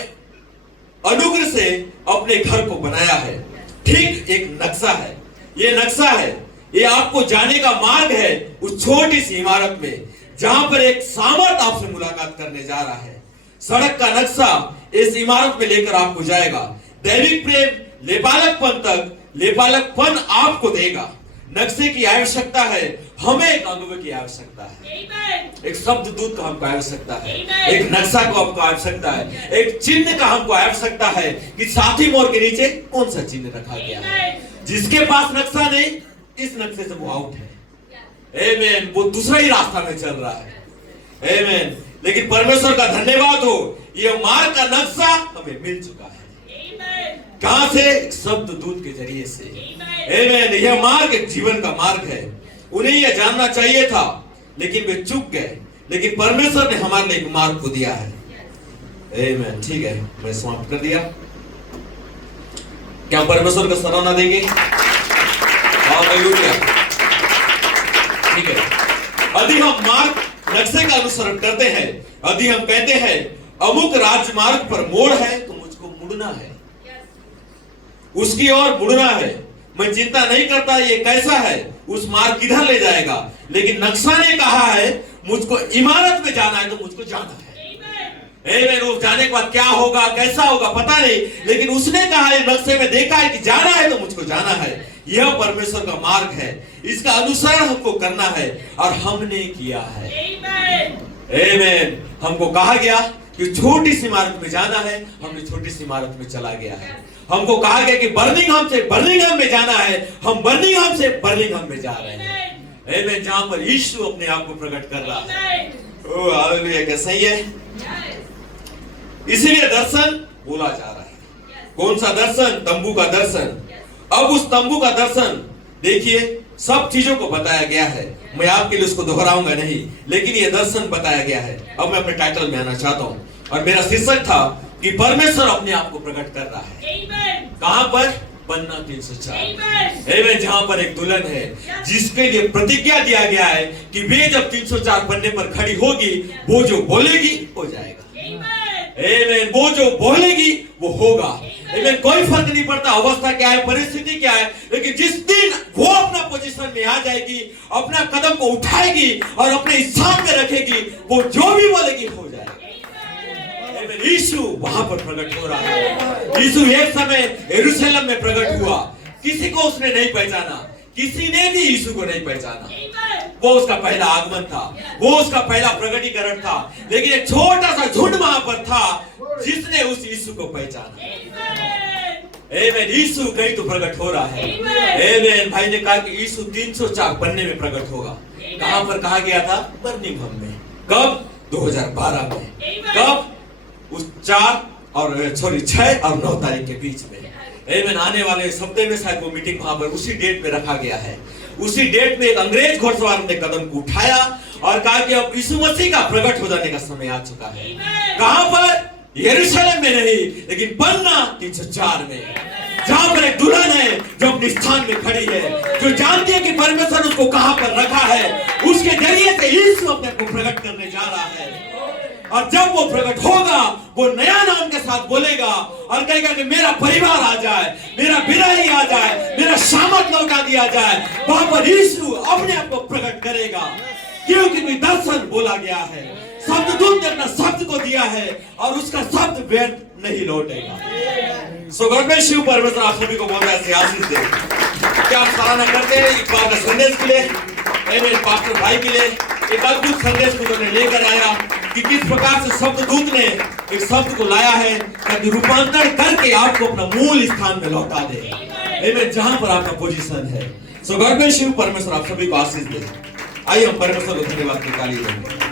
अनुग्रह से अपने घर को बनाया है। ठीक एक नक्शा है, ये नक्शा है, ये आपको जाने का मार्ग है उस छोटी सी इमारत में जहां पर एक सामर्थ आपसे मुलाकात करने जा रहा है। सड़क का नक्शा इस इमारत में लेकर आपको जाएगा। दैविक प्रेम लेपालकपन तक लेपालकपन आपको देगा। नक्शे की आवश्यकता है, हमें एक अनुभव की आवश्यकता है, एक शब्द दूत का हमको आवश्यकता है, एक नक्शा को हमको आवश्यकता है, एक चिन्ह का हमको आवश्यकता है कि साथी मोड़ के नीचे कौन सा चिन्ह रखा गया है। जिसके पास नक्शा नहीं, इस नक्शे से वो आउट है। आमीन, वो दूसरा ही रास्ता में चल रहा है। आमीन, लेकिन परमेश्वर का धन्यवाद हो, ये मार्ग का नक्शा हमें मिल चुका है। कहां से? शब्द दूत के जरिए से। आमीन, यह मार्ग एक जीवन का मार्ग है। उन्हें यह जानना चाहिए था, लेकिन वे चूक गए, लेकिन परमेश्वर ने हमारे लिए एक मार्ग को दिया है। आमीन, ठीक है, मैं समाप्त कर दिया। क्या परमेश्वर का सराहना देंगे? हालेलुया। ठीक है, यदि हम मार्ग नक्शे का अनुसरण करते हैं, यदि हम कहते हैं अमुक राजमार्ग पर मोड़ है तो मुझको मुड़ना है, उसकी ओर मुड़ना है। मैं चिंता नहीं करता ये कैसा है, उस मार्ग किधर ले जाएगा, लेकिन नक्शा ने कहा है मुझको इमारत में जाना है तो मुझको जाना है। वो जाने के बाद क्या होगा, कैसा होगा पता नहीं, लेकिन उसने कहा है, नक्शे में देखा है कि जाना है तो मुझको जाना है। यह परमेश्वर का मार्ग है, इसका अनुसरण हमको करना है और हमने किया है। आमीन, हमको कहा गया कि छोटी सी इमारत में जाना है, हमने छोटी सी इमारत में चला गया है। हमको कहा गया कि बर्मिंघम से बर्मिंघम में जाना है, हम बर्मिंघम से बर्मिंघम में जा रहे हैं। आमीन, जहां पर यीशु अपने आप को प्रकट कर रहा है। ओह हालेलुया, क्या सही है। इसीलिए दर्शन बोला जा रहा है। कौन सा दर्शन? तंबू का दर्शन। अब उस तंबू का दर्शन देखिए, सब चीजों को बताया गया है, मैं आपके लिए उसको दोहराऊंगा नहीं, लेकिन यह दर्शन बताया गया है। अब मैं अपने टाइटल में आना चाहता हूं, और मेरा शीर्षक था कि परमेश्वर अपने आप को प्रकट कर रहा है। कहां पर? पन्ना 304। आमीन, जहां पर एक दुल्हन है जिसके लिए प्रतिज्ञा दिया गया है कि वे जब 304 पन्ने पर खड़ी होगी, वो जो बोलेगी हो जाएगा। आमीन, वो जो बोलेगी वो होगा। Amen. कोई फर्क नहीं पड़ता अवस्था क्या है, परिस्थिति क्या है, लेकिन जिस दिन वो अपना पोजीशन में आ जाएगी, अपना कदम को उठाएगी और अपने स्थान में रखेगी, वो जो भी बोलेगी हो जाएगा। यीशु वहां पर प्रकट हो रहा है। यीशु एक समय यरूशलेम में प्रकट हुआ, किसी को उसने नहीं पहचाना, किसी ने भी यीशु को नहीं पहचाना। वो उसका पहला आगमन था, वो उसका पहला प्रकटीकरण था, लेकिन एक छोटा सा झुंड वहां पर था जिसने उस यीशु को पहचाना। आमेन। यीशु कहीं तो प्रकट हो रहा है। आमेन। भाई ने कहा कि यीशु 304 बनने में प्रकट होगा। कहां पर कहा गया था? बर्मिंघम में। कब? 2012 में। कब? उस 6 और 9 तारीख के बीच में। आमेन। आने वाले हफ्ते में शायद वो मीटिंग वहां पर उसी डेट में रखा गया है। उसी डेट में एक अंग्रेज घुड़सवार ने कदम को उठाया और कहा कि अब यीशु मसीह का प्रकट हो जाने का समय आ चुका है। कहां पर? यरूशलेम में नहीं, लेकिन पन्ना 304 में, जहां पर एक दुल्हन है जो अपने स्थान में खड़ी है, जो जानती है कि परमेश्वर उसको कहां पर रखा है। उसके जरिए से यीशु अपने को प्रकट करने जा रहा है। और जब वो प्रकट होगा, वो नया नाम के साथ बोलेगा और कहेगा कि मेरा परिवार आ जाए, मेरा विदाई आ जाए, मेरा शामत लौटा दिया जाए। वहां पर यीशु अपने आप को प्रकट करेगा, क्योंकि कोई दर्शन बोला गया है, शब्ददूत ने अपना शब्द को दिया है और उसका शब्द व्यर्थ नहीं लौटेगा। सो गॉड ब्लेस यू। परमेश्वर आप सभी को बहुत ऐसे आशीष दे। क्या आप सराहना करते हैं इस बार का संदेश के लिए? मेरे पास्टर भाई के लिए एक अद्भुत संदेश को उन्होंने लेकर आया कि किस प्रकार से शब्ददूत ने एक शब्द को लाया है ताकि रूपांतरण करके आपको अपना मूल स्थान में लौटा दे। आमेन। जहां पर आपका पोजीशन है। सो गॉड ब्लेस यू। परमेश्वर आप सभी को आशीष दे। आइए हम परमेश्वर को धन्यवाद के ताली देंगे।